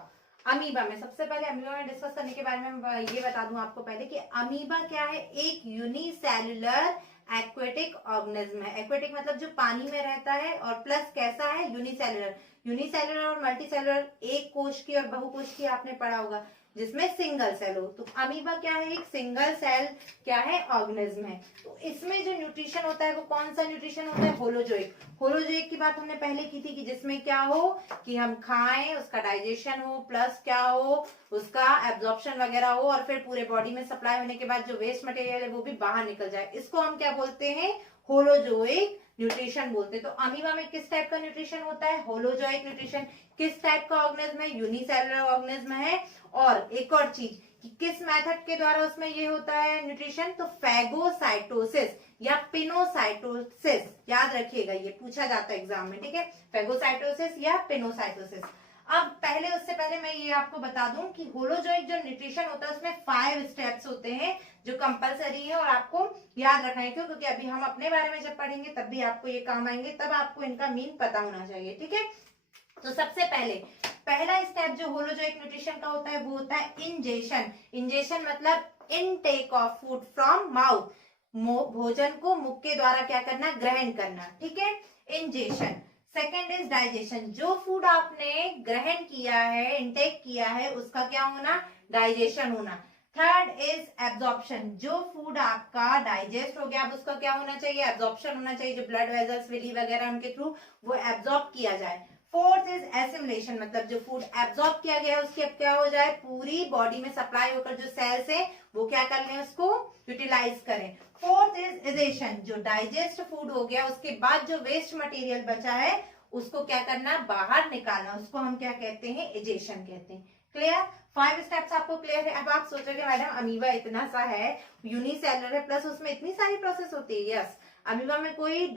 Amoeba में सबसे पहले अमीबा में डिस्कस करने के बारे में ये बता दूं आपको पहले कि अमीबा क्या है, एक यूनिसेल्युलर एक्वेटिक ऑर्गेनिज्म है। एक्वेटिक मतलब जो पानी में रहता है, और प्लस कैसा है, यूनिसेल्युलर। यूनिसेल्युलर और मल्टीसेल्युलर, एक कोश की और बहुकोश की आपने पढ़ा होगा, जिसमें सिंगल सेल हो। तो अमीबा क्या है, एक सिंगल सेल क्या है, ऑर्गेनिज्म है। तो इसमें जो न्यूट्रिशन होता है वो कौन सा न्यूट्रिशन होता है, होलोजोइक। होलोजोइक की बात हमने पहले की थी कि जिसमें क्या हो कि हम खाएं, उसका डाइजेशन हो, प्लस क्या हो, उसका एब्जॉर्प्शन वगैरह हो, और फिर पूरे बॉडी में सप्लाई होने के बाद जो वेस्ट मटेरियल है वो भी बाहर निकल जाए। इसको हम क्या बोलते हैं, होलोजोइक न्यूट्रिशन बोलते हैं। तो अमीबा में किस टाइप का न्यूट्रिशन होता है, होलोजोइक न्यूट्रिशन। किस टाइप का ऑर्गेनिज्म है, यूनिसेलुलर ऑर्गेनिज्म है। और एक और चीज कि किस मेथड के द्वारा उसमें ये होता है न्यूट्रिशन, तो फैगोसाइटोसिस या पिनोसाइटोसिस, याद रखिएगा ये पूछा जाता है एग्जाम में, ठीक है, फैगोसाइटोसिस या पिनोसाइटोसिस। अब पहले उससे पहले मैं ये आपको बता दूं कि होलोजोइक जो न्यूट्रिशन होता है उसमें 5 स्टेप्स होते हैं जो कंपलसरी है और आपको याद रखना है। क्यों, क्योंकि अभी हम अपने बारे में जब पढ़ेंगे तब भी आपको ये काम आएंगे, तब आपको इनका मीन पता होना चाहिए। ठीक है, तो सबसे पहले पहला स्टेप जो होलोजोइक न्यूट्रिशन का होता है वो होता है इंजेशन। इंजेशन मतलब intake of food from mouth, भोजन को मुख के द्वारा क्या करना, ग्रहण करना। ठीक है, इंजेशन। सेकेंड इज डाइजेशन, जो फूड आपने ग्रहण किया है, इनटेक किया है, उसका क्या होना, डाइजेशन होना। थर्ड इज एब्जॉर्प्शन, जो फूड आपका डाइजेस्ट हो गया अब उसका क्या होना चाहिए, एब्जॉर्प्शन होना चाहिए, जो ब्लड वेजल्स, विली वगैरह उनके थ्रू वो एब्जॉर्ब किया जाए। फोर्थ इज एसिमिलेशन, मतलब जो फूड एब्जॉर्ब किया गया है उसकी अब क्या हो जाए, पूरी बॉडी में सप्लाई होकर जो सेल्स है वो क्या कर लें, उसको यूटिलाइज करें। फोर्थ इज इजेशन, जो डाइजेस्ट फूड हो गया उसके बाद जो वेस्ट मटेरियल बचा है उसको क्या करना, बाहर निकालना, उसको हम क्या कहते हैं, इजेशन कहते हैं। क्लियर, 5 स्टेप्स आपको क्लियर है। अब आप सोचोगे मैडम अमीबा इतना सा है, यूनिसेलुलर है, प्लस उसमें इतनी सारी प्रोसेस होती है। यस, अमीबा में कोई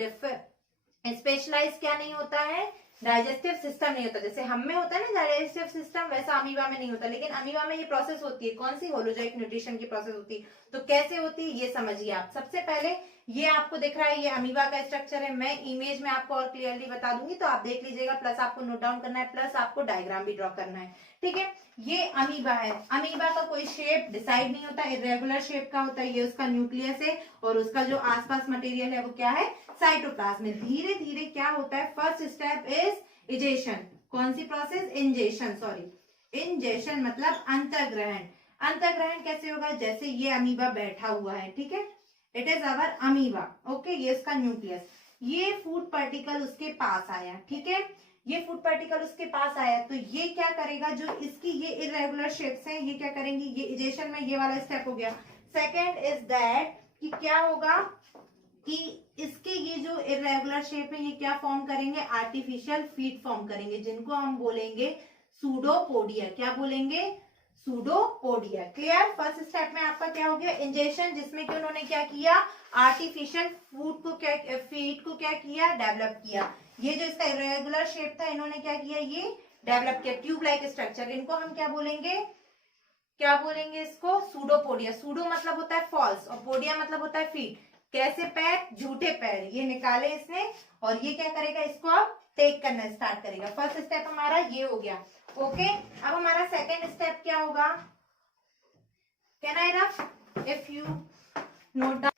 स्पेशलाइज क्या नहीं होता है, डाइजेस्टिव सिस्टम नहीं होता। जैसे हम में होता है ना डाइजेस्टिव सिस्टम, वैसा अमीबा में नहीं होता। लेकिन अमीबा में ये प्रोसेस होती है, कौन सी, होलोजोइक न्यूट्रिशन की प्रोसेस होती है। तो कैसे होती है ये समझिए आप। सबसे पहले ये आपको दिख रहा है, ये अमीबा का स्ट्रक्चर है। मैं इमेज में आपको और क्लियरली बता दूंगी तो आप देख लीजिएगा, प्लस आपको नोट डाउन करना है, प्लस आपको डायग्राम भी ड्रॉ करना है। ठीक है, ये अमीबा है। अमीबा का कोई शेप डिसाइड नहीं होता, इरेगुलर शेप का होता है। ये उसका न्यूक्लियस है और उसका जो आसपास मटेरियल है वो क्या है, साइटोप्लाज्म। धीरे धीरे क्या होता है, फर्स्ट स्टेप इज इजेशन। कौन सी प्रोसेस, इंजेशन, सॉरी इंजेशन मतलब अंतर्ग्रहण। अंतर्ग्रहण कैसे होगा, जैसे ये अमीबा बैठा हुआ है, ठीक है, it is our amoeba. Okay, ये इसका न्यूक्लियस, ये फूड पार्टिकल उसके पास आया, ठीक है, ये फूड पार्टिकल उसके पास आया तो ये क्या करेगा, जो इसकी ये इरेगुलर शेप्स हैं ये क्या करेंगी, ये इजेशन में ये वाला स्टेप हो गया। सेकेंड इज दैट कि क्या होगा कि इसके ये जो इरेगुलर शेप है ये क्या फॉर्म करेंगे, आर्टिफिशियल फीड फॉर्म करेंगे, जिनको हम बोलेंगे सूडोपोडिया। क्या बोलेंगे? सूडोपोडिया। क्लियर? फर्स्ट स्टेप में आपका क्या हो गया? इंजेक्शन, जिसमें कि उन्होंने क्या किया? आर्टिफिशियल फूड को क्या, फीड को क्या किया? डेवलप किया। ये जो इसका इरेगुलर शेप था, इन्होंने क्या किया? ये डेवलप किया, ट्यूब लाइक स्ट्रक्चर। इनको हम क्या बोलेंगे? क्या बोलेंगे इसको? सूडोपोडिया। सूडो मतलब होता है फॉल्स और पोडिया मतलब होता है फीट। कैसे पैर? झूठे पैर। ये निकाले इसने और ये क्या करेगा? इसको अब टेक करना स्टार्ट करेगा। फर्स्ट स्टेप हमारा ये हो गया। ओके, अब हमारा सेकेंड स्टेप क्या होगा? Can I rough if you note down?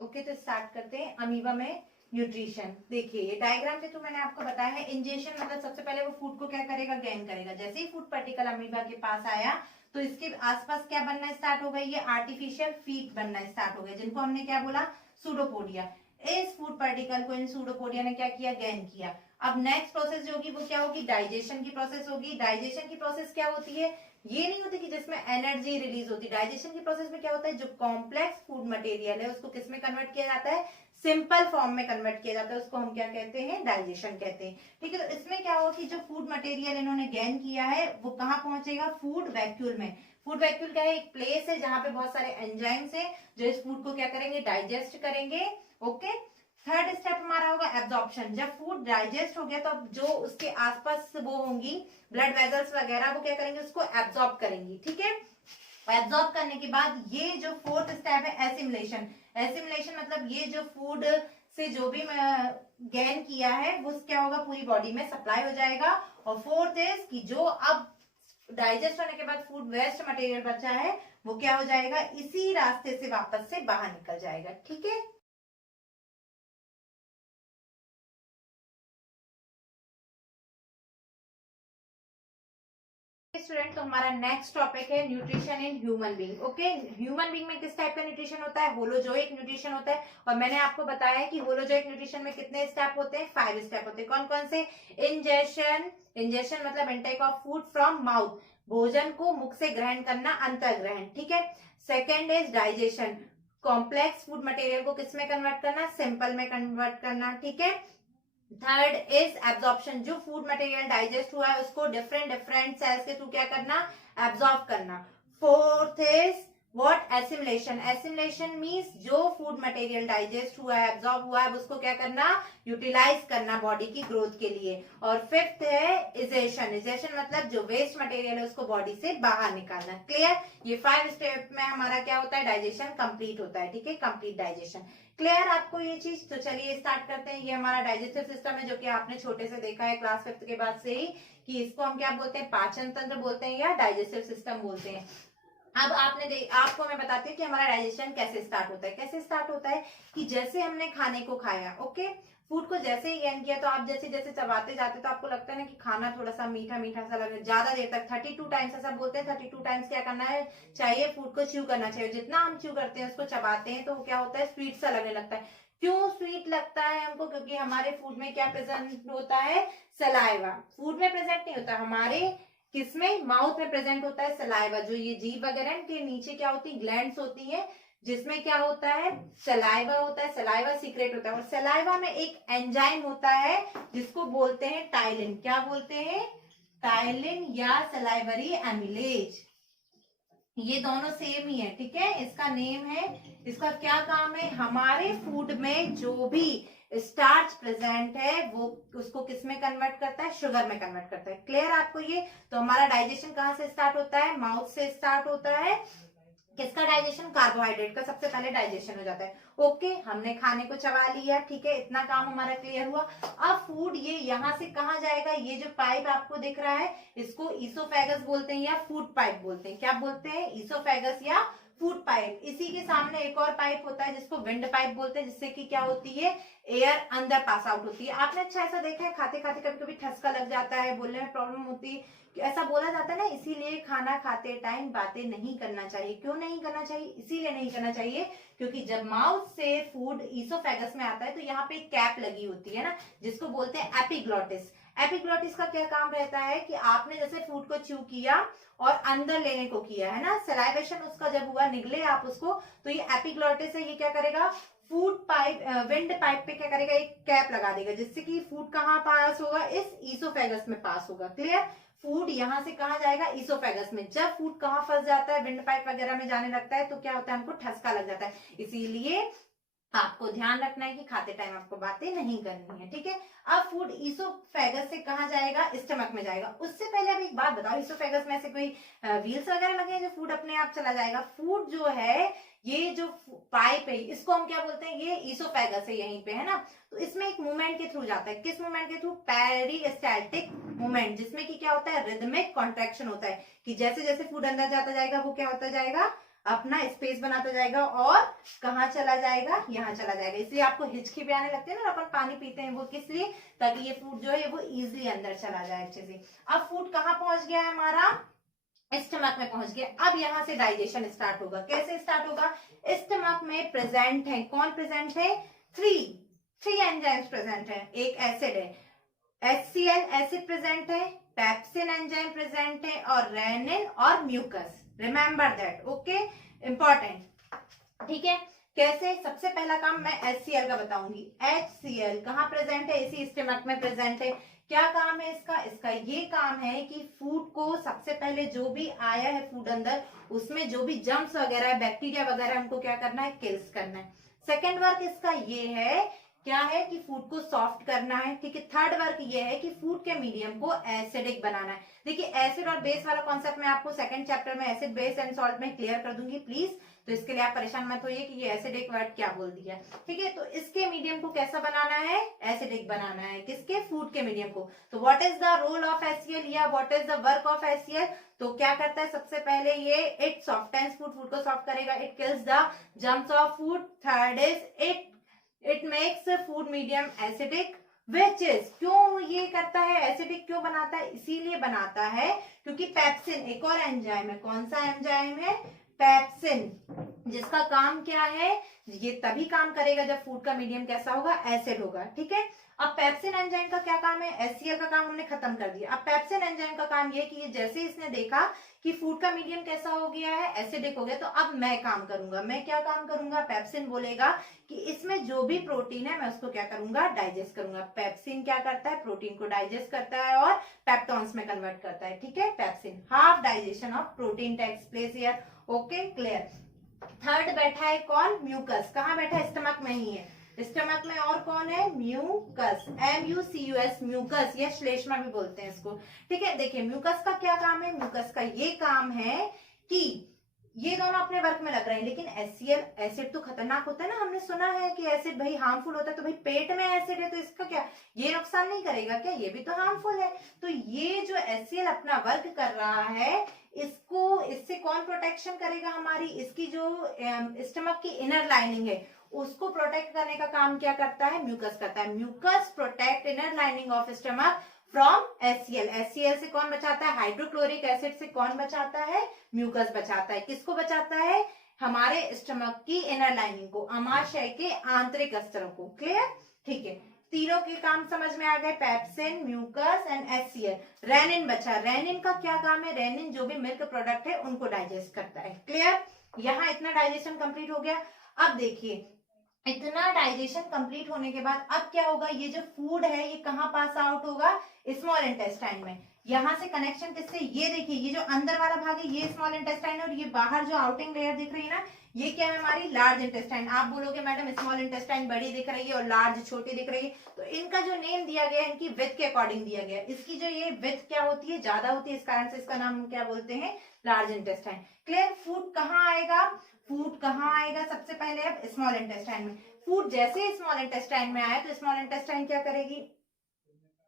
Okay, तो स्टार्ट करते हैं। अमीबा में न्यूट्रिशन। देखिए, ये डायग्राम के थ्रू मैंने आपको बताया है। इंजेक्शन मतलब सबसे पहले वो फूड को क्या करेगा? गेन करेगा। जैसे ही फूड पार्टिकल अमीबा के पास आया तो इसके आसपास क्या बनना स्टार्ट हो गई? ये आर्टिफिशियल फीट बनना स्टार्ट हो गए, जिनको हमने क्या बोला? सूडोपोडिया। इस फूड पार्टिकल को इन सूडोपोडिया ने क्या किया? गेन किया। अब नेक्स्ट प्रोसेस जो होगी वो क्या होगी? डाइजेशन की प्रोसेस होगी। डाइजेशन की प्रोसेस क्या होती है? ये नहीं होती कि जिसमें एनर्जी रिलीज होती। डाइजेशन की प्रोसेस में क्या होता है? जो कॉम्प्लेक्स फूड मटेरियल है उसको किसमें कन्वर्ट किया जाता है? सिंपल फॉर्म में कन्वर्ट किया जाता है। उसको हम क्या कहते हैं? डाइजेशन कहते हैं। ठीक है, तो इसमें क्या होगा कि जो फूड मटेरियल इन्होंने गेन किया है वो कहाँ पहुंचेगा? फूड वैक्यूल में। फूड वैक्यूल क्या है? एक प्लेस है जहां पे बहुत सारे एंजाइम्स है जो इस फूड को क्या करेंगे? डाइजेस्ट करेंगे। ओके, थर्ड स्टेप हमारा होगा एब्जॉर्प्शन। जब फूड डाइजेस्ट हो गया तो अब जो उसके आसपास वो होंगी ब्लड वेजल्स वगैरह, वो क्या करेंगे? उसको एब्जॉर्ब करेंगी। ठीक है, एब्जॉर्ब करने के बाद ये जो फोर्थ स्टेप है एसिमुलेशन। एसिमुलेशन मतलब ये जो फूड से जो भी गेन किया है वो क्या होगा? पूरी बॉडी में सप्लाई हो जाएगा। और फोर्थ इज कि जो अब डाइजेस्ट होने के बाद फूड वेस्ट मटेरियल बचा है वो क्या हो जाएगा? इसी रास्ते से वापस से बाहर निकल जाएगा। ठीक है, स्टूडेंट, तो हमारा नेक्स्ट टॉपिक है nutrition in human being. Okay, human being में किस टाइप का न्यूट्रिशन होता है? होलोजोइक न्यूट्रिशन होता है। और मैंने आपको बताया है कि होलोजोइक न्यूट्रिशन में कितने स्टेप होते हैं? 5 स्टेप होते हैं। कौन कौन से? इंजेशन। इंजेशन मतलब intake of food from mouth, भोजन को मुख से ग्रहण करना, अंतर्ग्रहण। ठीक है। Second is digestion, complex food material को किस में कन्वर्ट करना? सिंपल में कन्वर्ट करना। ठीक है। थर्ड इज एब्जॉर्प्शन, जो फूड मटेरियल डाइजेस्ट हुआ है उसको डिफरेंट डिफरेंट सेल्स के थ्रू क्या करना? एब्जॉर्ब करना। Fourth is what? Assimilation. Assimilation means जो फूड मटेरियल डाइजेस्ट हुआ है, एब्जॉर्ब हुआ है, उसको क्या करना? यूटिलाइज करना बॉडी की ग्रोथ के लिए। और फिफ्थ है इजेशन। इजेशन मतलब जो वेस्ट मटेरियल है उसको बॉडी से बाहर निकालना। क्लियर? ये 5 स्टेप में हमारा क्या होता है? डाइजेशन कंप्लीट होता है। ठीक है, कंप्लीट डाइजेशन। क्लियर आपको ये चीज? तो चलिए स्टार्ट करते हैं। ये हमारा डाइजेस्टिव सिस्टम है जो कि आपने छोटे से देखा है क्लास 5th के बाद से ही, कि इसको हम क्या बोलते हैं? पाचन तंत्र बोलते हैं या डाइजेस्टिव सिस्टम बोलते हैं। अब आपको मैं बताती हूँ कि हमारा डाइजेशन कैसे स्टार्ट होता है। कैसे स्टार्ट होता है कि जैसे हमने खाने को खाया, ओके, फूड को जैसे ही गेन किया तो आप जैसे जैसे चबाते जाते तो आपको लगता है ना कि खाना थोड़ा सा मीठा मीठा सा लग रहा है। ज्यादा देर तक 32 टाइम्स ऐसा बोलते हैं, 32 टाइम्स क्या करना है चाहिए? फूड को च्यू करना चाहिए। जितना हम च्यू करते हैं, उसको चबाते हैं, तो क्या होता है? स्वीट सा लगने लगता है। क्यों स्वीट लगता है हमको? क्योंकि हमारे फूड में क्या प्रेजेंट होता है? सलाइवा। फूड में प्रेजेंट नहीं होता, हमारे किसमें? माउथ में प्रेजेंट होता है सलाइवा। जो ये जीभ वगैरह के नीचे क्या होती है? ग्लैंड्स होती है, जिसमें क्या होता है? सलाइवा होता है। सलाइवा सीक्रेट होता है। और सलाइवा में एक एंजाइम होता है जिसको बोलते हैं टाइलिन। क्या बोलते हैं? टाइलिन या सलाइवरी एमिलेज। ये दोनों सेम ही है। ठीक है, इसका नेम है, इसका क्या काम है? हमारे फूड में जो भी स्टार्च प्रेजेंट है वो उसको किस में कन्वर्ट करता है? शुगर में कन्वर्ट करता है। क्लियर आपको ये? तो हमारा डाइजेशन कहाँ से स्टार्ट होता है? माउथ से स्टार्ट होता है। किसका डाइजेशन? कार्बोहाइड्रेट का सबसे पहले डाइजेशन हो जाता है। ओके, हमने खाने को चबा लिया। ठीक है, इतना काम हमारा क्लियर हुआ। अब फूड ये यहाँ से कहाँ जाएगा? ये जो पाइप आपको दिख रहा है इसको ईसोफेगस बोलते हैं या फूड पाइप बोलते हैं। क्या बोलते हैं? ईसोफेगस या फूड पाइप। इसी के सामने एक और पाइप होता है जिसको विंड पाइप बोलते हैं, जिससे कि क्या होती है? एयर अंदर पास आउट होती है। आपने अच्छा ऐसा देखा है खाते खाते कभी कभी ठसका लग जाता है, बोलने में प्रॉब्लम होती है, ऐसा बोला जाता है ना, इसीलिए खाना खाते टाइम बातें नहीं करना चाहिए। क्यों नहीं करना चाहिए? इसीलिए नहीं करना चाहिए क्योंकि जब माउथ से फूड ईसोफेगस में आता है तो यहाँ पे कैप लगी होती है ना, जिसको बोलते हैं एपिग्लॉटिस। एपिग्लॉटिस का क्या काम रहता है कि आपने जैसे फूड को च्यू किया और अंदर लेने को किया है ना, सलाइवेशन उसका जब हुआ, निगले आप उसको, तो ये एपिग्लॉटिस है, ये क्या करेगा? फूड पाइप, विंड पाइप पे क्या करेगा? एक कैप लगा देगा, जिससे कि फूड कहाँ पास होगा? इस ईसोफेगस में पास होगा। क्लियर? फूड यहाँ से कहाँ जाएगा, इसोफेगस में। जब फूड कहाँ फंस जाता है, विंड पाइप वगैरह में जाने लगता है तो क्या होता है, हमको ठसका लग जाता है। इसीलिए आपको ध्यान रखना है कि खाते टाइम आपको बातें नहीं करनी है, ठीक है। अब फूड इसोफेगस से कहाँ जाएगा, स्टमक में जाएगा। उससे पहले अब एक बात बताओ, इसोफेगस में से कोई व्हील्स वगैरह लगे हैं जो फूड अपने आप चला जाएगा? फूड जो है, ये जो पाइप है, इसको हम क्या बोलते हैं, ये इसोफेगस है यहीं पे, है ना। तो इसमें एक मूवमेंट के थ्रू जाता है। किस मूवमेंट के थ्रू, पेरिस्टैल्टिक मूवमेंट, जिसमें कि क्या होता है, रिदमिक कॉन्ट्रैक्शन होता है, कि जैसे जैसे फूड अंदर जाता जाएगा वो क्या होता जाएगा, अपना स्पेस बनाता जाएगा और कहाँ चला जाएगा, यहाँ चला जाएगा। इसलिए आपको हिचकी भी आने लगती है ना, अपन पानी पीते हैं, वो किस लिए, ताकि ये फूड जो है वो इजिली अंदर चला जाए अच्छे से। अब फूड कहाँ पहुंच गया है हमारा, स्टमक में पहुंच गया। अब यहाँ से डाइजेशन स्टार्ट होगा। कैसे स्टार्ट होगा, स्टमक में प्रेजेंट है, कौन प्रेजेंट है, थ्री एंजाइम्स प्रेजेंट है। एक एसिड है, HCl एसिड प्रेजेंट है, पेप्सिन एंजाइम प्रेजेंट है, और रेनिन और mucus. Remember that, okay, important, ठीक है। कैसे, सबसे पहला काम मैं HCl का बताऊंगी। HCl कहाँ प्रेजेंट है, इसी स्टमक में प्रेजेंट है। क्या काम है इसका, इसका ये काम है कि फूड को सबसे पहले जो भी आया है फूड अंदर, उसमें जो भी जर्म्स वगैरह है, बैक्टीरिया वगैरह, हमको क्या करना है, किल्स करना है। सेकेंड वर्क इसका ये है, क्या है कि फूड को सॉफ्ट करना है, ठीक है। थर्ड वर्क ये है कि फूड के मीडियम को एसिडिक बनाना है। देखिए एसिड और बेस वाला कॉन्सेप्ट मैं आपको सेकंड चैप्टर में एसिड बेस एंड सॉल्ट में क्लियर कर दूंगी प्लीज, तो इसके लिए आप परेशान मत होइए कि ये एसिडिक वर्ड क्या बोल दिया, ठीक है। तो इसके मीडियम को कैसा बनाना है, एसिडिक बनाना है, किसके, फूड के मीडियम को। तो what is the role of HCl या what is the work of HCl, तो क्या करता है, सबसे पहले ये इट सॉफ्टेन्स फूड, फूड को सॉफ्ट करेगा, it kills the germs of food. Third is it makes food medium acidic, which is, क्यों ये करता है, एसिडिक क्यों बनाता है, इसीलिए बनाता है क्योंकि पेप्सिन एक और एंजाइम है। कौन सा एंजाइम है, पेप्सिन, जिसका काम क्या है, ये तभी काम करेगा जब फूड का मीडियम कैसा होगा, एसिड होगा, ठीक है। अब पेप्सिन एंजाइम का क्या काम है, HCl का काम हमने खत्म कर दिया। अब पेप्सिन एंजाइम का काम ये कि ये जैसे इसने देखा कि फूड का मीडियम कैसा हो गया है, एसिडिक हो गया, तो अब मैं काम करूंगा। मैं क्या काम करूंगा, पेप्सिन बोलेगा कि इसमें जो भी प्रोटीन है मैं उसको क्या करूंगा, डाइजेस्ट करूंगा। पेप्सिन क्या करता है, प्रोटीन को डाइजेस्ट करता है और पेप्टॉन्स में कन्वर्ट करता है, ठीक है। Pepsin, half digestion of protein takes place here, okay, clear. Third बैठा है कौन, म्यूकस। कहाँ बैठा है, स्टमक में ही है। स्टमक में और कौन है, म्यूकस, MUCUS, म्यूकस, या श्लेष्मा भी बोलते हैं इसको, ठीक है। देखिए म्यूकस का क्या काम है, म्यूकस का ये काम है कि ये दोनों अपने वर्क में लग रहे हैं, लेकिन HCl एसिड तो खतरनाक होता है ना, हमने सुना है कि एसिड भाई हार्मफुल होता है। तो भाई पेट में एसिड है तो इसका क्या, ये नुकसान नहीं करेगा क्या, ये भी तो हार्मफुल है। तो ये जो HCl अपना वर्क कर रहा है, इसको, इससे कौन प्रोटेक्शन करेगा, हमारी इसकी जो स्टमक की इनर लाइनिंग है उसको प्रोटेक्ट करने का काम क्या करता है, म्यूकस करता है। Mucus protect inner lining of stomach from HCl। HCl से कौन बचाता है, हाइड्रोक्लोरिक एसिड से कौन बचाता है, म्यूकस बचाता है। किसको बचाता है, हमारे स्टमक की इनर लाइनिंग को, आमाशय के आंतरिक स्तरों को, क्लियर, ठीक है। तीनों के काम समझ में आ गए, pepsin, mucus and HCl। Rennin बचा, रेनिन का क्या काम है, रेनिन जो भी मिल्क प्रोडक्ट है उनको डाइजेस्ट करता है, क्लियर। यहाँ इतना डाइजेशन कंप्लीट हो गया। अब देखिए इतना डाइजेशन कंप्लीट होने के बाद अब क्या होगा, ये जो फूड है ये कहाँ पास आउट होगा, स्मॉल इंटेस्टाइन में। यहाँ से कनेक्शन किससे, ये देखिए ये जो अंदर वाला भाग है ये स्मॉल इंटेस्टाइन है, और ये बाहर जो आउटिंग लेयर दिख रही है ना, ये क्या है, हमारी लार्ज इंटेस्टाइन। आप बोलोगे मैडम स्मॉल इंटेस्टाइन बड़ी दिख रही है और लार्ज छोटी दिख रही है, तो इनका जो नेम दिया गया है इनकी विड्थ के अकॉर्डिंग दिया गया है। इसकी जो ये विड्थ क्या होती है, ज्यादा होती है, इस कारण से इसका नाम क्या बोलते हैं, लार्ज इंटेस्टाइन, क्लियर। फूड कहाँ आएगा, फूड कहाँ आएगा, सबसे पहले अब स्मॉल इंटेस्टाइन में। फूड जैसे स्मॉल इंटेस्टाइन में आए तो स्मॉल इंटेस्टाइन क्या करेगी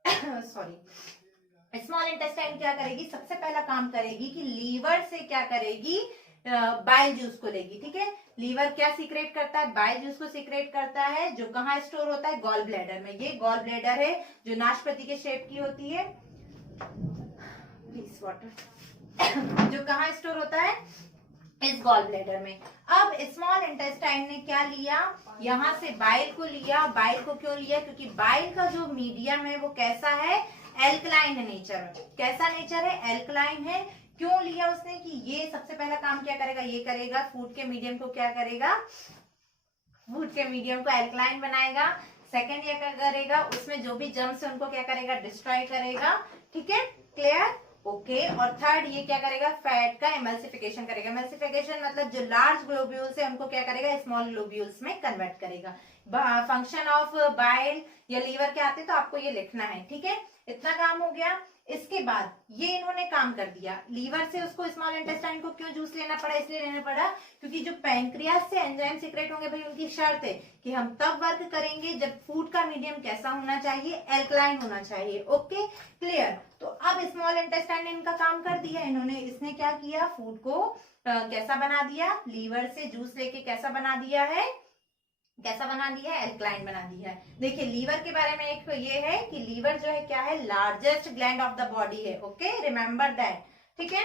सॉरी, स्मॉल इंटेस्टाइन क्या करेगी, सबसे पहला काम करेगी कि लीवर से क्या करेगी, बाइल जूस को लेगी, ठीक है। लीवर क्या सीक्रेट करता है, बाइल जूस को सीक्रेट करता है, जो कहाँ स्टोर होता है, गॉल ब्लैडर में। ये गॉल ब्लैडर है जो नाशपाती के शेप की होती है, प्लीज वाटर जो कहाँ स्टोर होता है, इस गॉल ब्लैडर में। अब स्मॉल इंटेस्टाइन ने क्या लिया, यहाँ से बाइल को लिया। बाइल को क्यों लिया, क्योंकि बाइल का जो मीडियम है वो कैसा है, एल्कलाइन नेचर। कैसा नेचर है, एल्कलाइन है। क्यों लिया उसने, कि ये सबसे पहला काम क्या करेगा, ये करेगा फूड के मीडियम को क्या करेगा, फूड के मीडियम को एल्कलाइन बनाएगा। सेकेंड ये क्या करेगा, उसमें जो भी जर्म्स है उनको क्या करेगा, डिस्ट्रॉय करेगा, ठीक है, क्लियर, ओके। और थर्ड ये क्या करेगा, फैट का एमल्सिफिकेशन करेगा। एमल्सिफिकेशन मतलब जो लार्ज ग्लोब्यूल्स है उनको क्या करेगा, स्मॉल ग्लोब्यूल्स में कन्वर्ट करेगा। फंक्शन ऑफ बाइल या लीवर क्या आते हैं तो आपको ये लिखना है, ठीक है। इतना काम हो गया। इसके बाद ये इन्होंने काम कर दिया, लीवर से उसको स्मॉल इंटेस्टाइन को क्यों जूस लेना पड़ा, इसलिए लेना पड़ा क्योंकि जो पैंक्रियास से एंजाइम सीक्रेट होंगे भाई, उनकी शर्त है कि हम तब वर्क करेंगे जब फूड का मीडियम कैसा होना चाहिए, एल्कलाइन होना चाहिए। Okay, clear. तो अब स्मॉल इंटेस्टाइन ने इनका काम कर दिया, इन्होंने इसने क्या किया, फूड को कैसा बना दिया, लीवर से जूस लेके कैसा बना दिया है, कैसा बना दिया है, एल्कलाइन बना दिया है। देखिए लीवर के बारे में एक ये है कि लीवर जो है क्या है, largest gland of the body है। ओके, रिमेंबर दैट, ठीक है।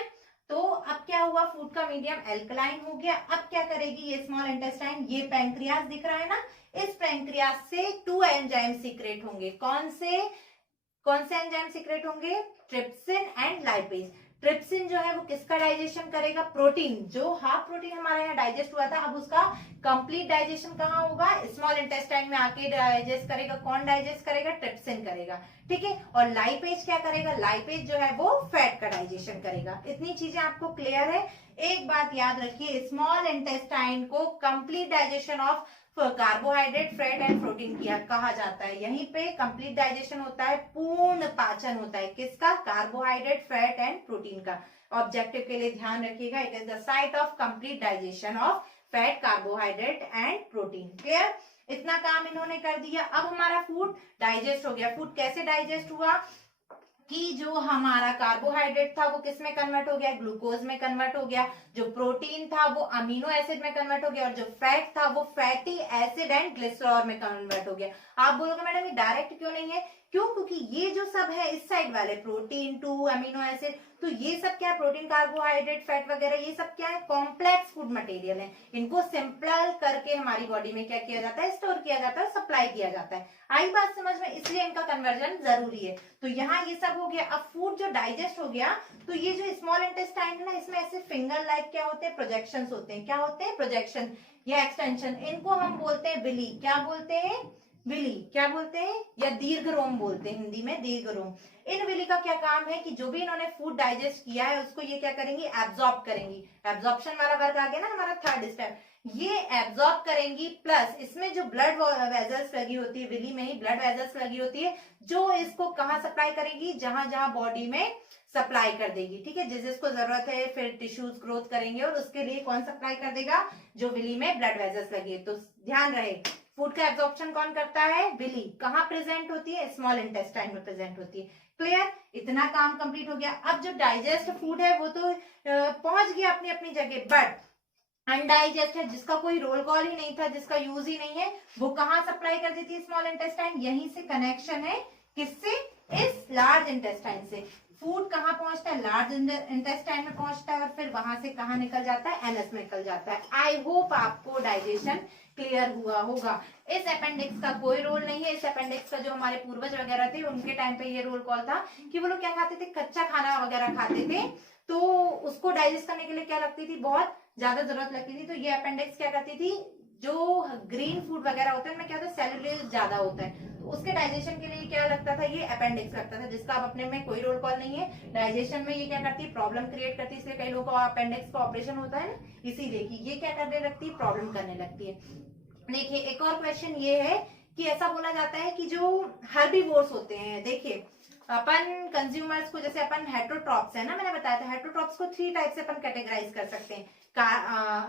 तो अब क्या हुआ, फूड का मीडियम एल्कलाइन हो गया। अब क्या करेगी ये स्मॉल इंटेस्टाइन, ये पैंक्रियास दिख रहा है ना, इस पैंक्रियास से 2 एंजाइम सीक्रेट होंगे। कौन से एंजाइम सीक्रेट होंगे, ट्रिप्सिन एंड लाइपेज। ट्रिप्सिन जो है वो किसका डाइजेशन करेगा, प्रोटीन, जो हाफ प्रोटीन हमारे यहाँ डाइजेस्ट हुआ था, अब उसका कंप्लीट डाइजेशन कहाँ होगा, स्मॉल इंटेस्टाइन में आके डाइजेस्ट करेगा। कौन डाइजेस्ट करेगा, ट्रिप्सिन करेगा, ठीक है। और लाइपेज क्या करेगा, लाइपेज जो है वो फैट का डाइजेशन करेगा। इतनी चीजें आपको क्लियर है। एक बात याद रखिए, स्मॉल इंटेस्टाइन को complete digestion of carbohydrate, fat and protein किया कहा जाता है। यहीं पे कंप्लीट डाइजेशन होता है, पूर्ण पाचन होता है, किसका, कार्बोहाइड्रेट, फैट एंड प्रोटीन का। ऑब्जेक्टिव के लिए ध्यान रखिएगा, it is the site of complete digestion of fat, carbohydrate and protein. Clear, इतना काम इन्होंने कर दिया। अब हमारा फूड डाइजेस्ट हो गया। फूड कैसे डाइजेस्ट हुआ कि जो हमारा कार्बोहाइड्रेट था वो किस में कन्वर्ट हो गया, ग्लूकोज में कन्वर्ट हो गया। जो प्रोटीन था वो अमीनो एसिड में कन्वर्ट हो गया, और जो फैट था वो फैटी एसिड एंड ग्लिसरॉल में कन्वर्ट हो गया। आप बोलोगे मैडम ये डायरेक्ट क्यों नहीं है, क्यों, क्योंकि ये जो सब है इस साइड वाले प्रोटीन टू अमीनो एसिड, तो ये सब क्या, प्रोटीन, कार्बोहाइड्रेट, फैट वगैरह, ये सब क्या है, कॉम्प्लेक्स फूड मटेरियल है। इनको सिंपल करके हमारी बॉडी में क्या किया जाता है, स्टोर किया जाता है, सप्लाई किया जाता है। आई बात समझ में, इसलिए इनका कन्वर्जन जरूरी है। तो यहाँ ये सब हो गया। अब फूड जो डाइजेस्ट हो गया, तो ये जो स्मॉल इंटेस्टाइन है ना, इसमें ऐसे फिंगर लाइक क्या होते हैं, प्रोजेक्शन होते हैं। क्या होते हैं, प्रोजेक्शन या एक्सटेंशन। इनको हम बोलते हैं विली। क्या बोलते हैं, विली। क्या बोलते हैं, या दीर्घ रोम बोलते हैं, हिंदी में दीर्घ रोम। इन विली का क्या काम है कि जो भी इन्होंने फूड डाइजेस्ट किया है उसको ये क्या करेंगी, एब्जॉर्ब करेंगी। एब्जॉर्प्शन वाला वर्क आ गया ना हमारा थर्ड स्टेप, ये एब्जॉर्ब करेंगी। प्लस इसमें जो ब्लड वेजल्स लगी होती है, विली में ही ब्लड वेजल्स लगी होती है, जो इसको कहाँ सप्लाई करेगी, जहां जहां बॉडी में सप्लाई कर देगी, ठीक है। जिस जिसको जरूरत है, फिर टिश्यूज ग्रोथ करेंगे और उसके लिए कौन सप्लाई कर देगा, जो विली में ब्लड वेजल्स लगी है। तो ध्यान रहे, फूड का एब्जॉर्प्शन कौन करता है, विली। कहाँ प्रेजेंट होती है, स्मॉल इंटेस्टाइन में प्रेजेंट होती है। क्लियर, इतना काम कंप्लीट हो गया। अब जो डाइजेस्ट फूड है वो तो पहुंच गया अपनी अपनी जगह, बट अनडाइजेस्ट है, जिसका कोई रोल कॉल ही नहीं था, जिसका यूज ही नहीं है, वो कहाँ सप्लाई कर देती है, स्मॉल इंटेस्टाइन। यहीं से कनेक्शन है, किससे, इस लार्ज इंटेस्टाइन से। फूड कहाँ पहुंचता है, लार्ज इंटेस्टाइन में पहुंचता है, और फिर वहां से कहाँ निकल जाता है, एनएस में निकल जाता है। आई होप आपको डाइजेशन क्लियर हुआ होगा। इस अपेंडिक्स का कोई रोल नहीं है। इस अपेंडिक्स का जो हमारे पूर्वज वगैरह थे, उनके टाइम पे ये रोल कॉल था कि वो लोग क्या खाते थे, कच्चा खाना वगैरह खाते थे, तो उसको डाइजेस्ट करने के लिए क्या लगती थी, बहुत ज्यादा जरूरत लगती थी। तो ये अपेंडिक्स क्या करती थी, जो ग्रीन फूड वगैरह होता है उनमें क्या होता है, सेलुलोज ज्यादा होता है, तो उसके डाइजेशन के लिए क्या लगता था, ये अपेंडिक्स लगता था, जिसका अब अपने में कोई रोल कॉल नहीं है। डाइजेशन में ये क्या करती है, प्रॉब्लम क्रिएट करती है, इसलिए कई लोगों का अपेंडिक्स का ऑपरेशन होता है ना, इसीलिए कि ये क्या करने लगती है, प्रॉब्लम करने लगती है। देखिए एक और क्वेश्चन ये है कि ऐसा बोला जाता है कि जो हर्बीवोर्स होते हैं, देखिए अपन कंज्यूमर्स को, जैसे अपन हेटरोट्रॉप्स है ना, मैंने बताया था हेटरोट्रॉप्स को 3 टाइप से अपन कैटेगराइज कर सकते हैं,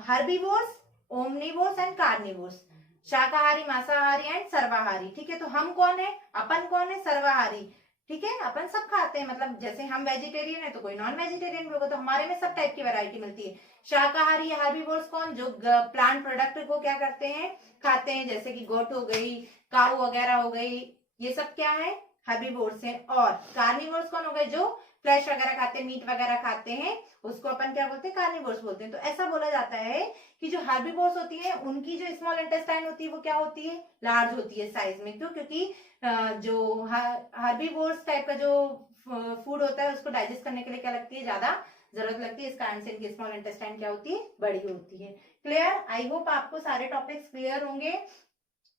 हर्बीवोर्स, ओमनीवोर्स एंड कार्निवोर्स। शाकाहारी, मांसाहारी एंड सर्वाहारी, ठीक है। तो हम कौन है, अपन कौन है, सर्वाहारी, ठीक है। अपन सब खाते हैं, मतलब जैसे हम वेजिटेरियन है तो कोई नॉन वेजिटेरियन भी होगा, तो हमारे में सब टाइप की वैरायटी मिलती है। शाकाहारी या हर्बीवोर्स कौन, जो प्लांट प्रोडक्ट को क्या करते हैं, खाते हैं, जैसे कि गोट हो गई, काऊ वगैरह हो गई, ये सब क्या है, हर्बीवोर्स हैं। और कार्निवोर्स कौन हो गए, जो फ्लैश वगैरह खाते हैं, मीट वगैरह खाते हैं, उसको अपन क्या बोलते हैं, कार्निवोर्स बोलते हैं। तो ऐसा बोला जाता है कि जो हर्बीवोर्स होती है उनकी जो स्मॉल इंटेस्टाइन होती है वो क्या होती है, लार्ज होती है साइज में। क्यों, क्योंकि जो हर्बीवोर्स टाइप का जो फूड होता है उसको डाइजेस्ट करने के लिए क्या लगती है, ज्यादा जरूरत लगती है, इस कारण से इनकी स्मॉल इंटेस्टाइन क्या होती है, बड़ी होती है। क्लियर, आई होप आपको सारे टॉपिक्स क्लियर होंगे,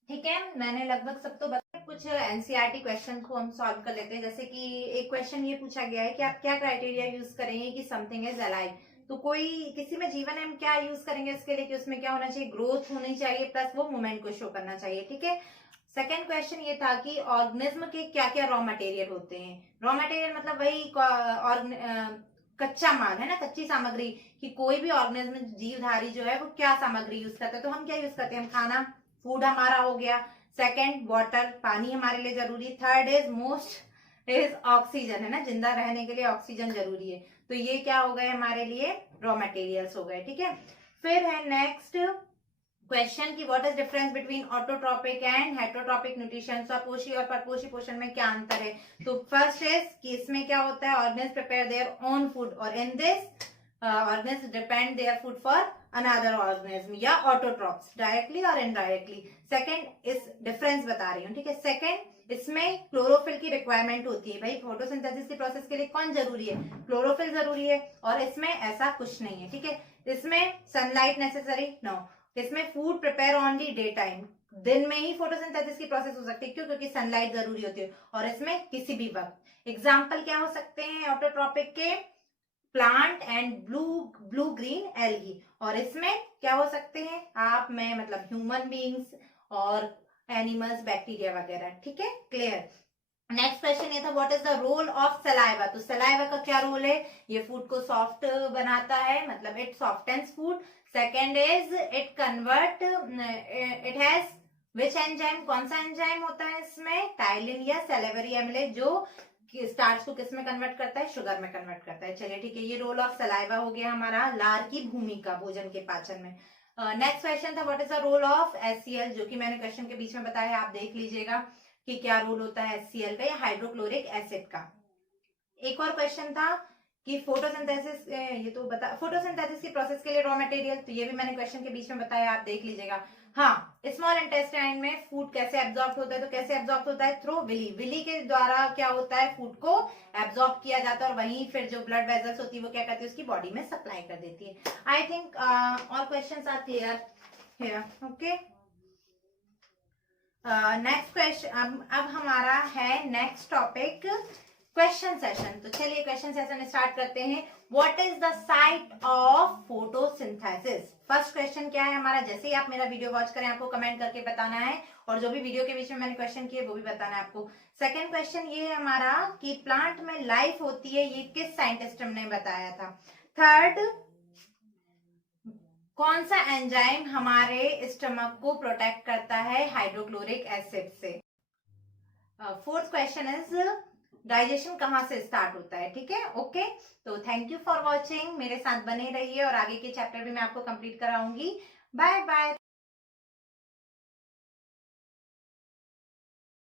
ठीक है। मैंने लगभग सब तो कुछ एनसीईआरटी क्वेश्चन को हम सॉल्व कर लेते हैं। जैसे कि एक क्वेश्चन ये पूछा गया है कि आप क्या क्राइटेरिया यूज करेंगे कि समथिंग इज अलाइव। तो कोई किसी में जीवन है, हम क्या यूज करेंगे उसके लिए कि उसमें क्या होना चाहिए, ग्रोथ होनी चाहिए प्लस वो मूवमेंट को शो करना चाहिए। ठीक है। सेकेंड क्वेश्चन ये था कि ऑर्गेनिज्म के क्या क्या रॉ मटेरियल होते हैं। रॉ मटेरियल मतलब वही कच्चा माल है ना, कच्ची सामग्री, कि कोई भी ऑर्गेनिज्म जीवधारी जो है वो क्या सामग्री यूज करता है। तो हम क्या यूज करते हैं, हम खाना, फूड हमारा हो गया। सेकंड वाटर, पानी हमारे लिए जरूरी। Third is most is oxygen, है ना, जिंदा रहने के लिए ऑक्सीजन जरूरी है। तो ये क्या हो गए हमारे लिए, रॉ मटेरियल्स हो गए। ठीक है। फिर है नेक्स्ट क्वेश्चन की what is difference between autotrophic and heterotrophic nutrition. स्वपोषी और परपोषी पोषण में क्या अंतर है। तो फर्स्ट इज कि इसमें क्या होता है, organism prepare their own food और in this organisms depend their food for another organism या autotrophs डायरेक्टली और इनडायरेक्टली। सेकंड इस डिफरेंस बता रही हूँ। ठीक है। सेकंड इसमें क्लोरोफिल की रिक्वायरमेंट होती है। भाई फोटोसिंथेसिस की प्रोसेस के लिए कौन जरूरी है, क्लोरोफिल जरूरी है, और इसमें ऐसा कुछ नहीं है। ठीक है। इसमें सनलाइट नेसेसरी नो। इसमें food prepare only day time, दिन में ही फोटोसिंथेसिस की प्रोसेस हो सकती है। क्यों, क्योंकि सनलाइट जरूरी होती है, और इसमें किसी भी वक्त। एग्जाम्पल क्या हो सकते हैं ऑटोट्रॉपिक के, plant and blue green algae, और इसमें क्या हो सकते हैं, आप मैं मतलब ह्यूमन बीइंग्स और एनिमल्स, बैक्टीरिया वगैरह। ठीक है, क्लियर। नेक्स्ट क्वेश्चन ये था what is the role of saliva. तो सलाइवा का क्या रोल है, ये फूड को सॉफ्ट बनाता है, मतलब it softens food. Second is it convert, it has which enzyme, कौन सा एंजाइम होता है इसमें, टाइलिन या सेलेवरी एमिलेज, जो स्टार्च को किस में कन्वर्ट करता है, शुगर में कन्वर्ट करता है। चलिए ठीक है, ये रोल ऑफ सलाइवा हो गया हमारा लार की भूमिका भोजन के पाचन में। नेक्स्ट क्वेश्चन था what is the role of HCl, जो कि मैंने क्वेश्चन के बीच में बताया, आप देख लीजिएगा कि क्या रोल होता है HCl का या हाइड्रोक्लोरिक एसिड का। एक और क्वेश्चन था कि फोटोसिंथेसिस, ये तो बता, फोटोसिंथेसिस की प्रोसेस के लिए रॉ मटेरियल, तो ये भी मैंने क्वेश्चन के बीच में बताया, आप देख लीजिएगा। हाँ, स्मॉल इंटेस्टाइन में फूड कैसे एब्जॉर्ब होता है, तो कैसे एब्जॉर्ब होता है, थ्रू विली। विली के द्वारा क्या होता है, फूड को एब्जॉर्ब किया जाता है, और वहीं फिर जो ब्लड वेजल्स होती है वो क्या करती है, उसकी बॉडी में सप्लाई कर देती है। I think all questions are clear here. Okay, next question, अब हमारा है नेक्स्ट टॉपिक क्वेश्चन सेशन। तो चलिए क्वेश्चन सेशन स्टार्ट करते हैं। What is the site of photosynthesis. First question क्या है हमारा, जैसे ही आप मेरा वीडियो वॉच करें आपको कमेंट करके बताना है, और जो भी वीडियो के बीच में मैंने क्वेश्चन किए वो भी बताना है आपको। सेकेंड क्वेश्चन ये है हमारा कि प्लांट में लाइफ होती है, ये किस साइंटिस्ट ने बताया था। थर्ड, कौन सा एंजाइम हमारे स्टमक को प्रोटेक्ट करता है हाइड्रोक्लोरिक एसिड से। फोर्थ क्वेश्चन इज डाइजेशन कहाँ से स्टार्ट होता है। ठीक है, ओके। तो थैंक यू फॉर वॉचिंग, मेरे साथ बने रहिए और आगे के चैप्टर भी मैं आपको कंप्लीट कराऊंगी। Bye bye.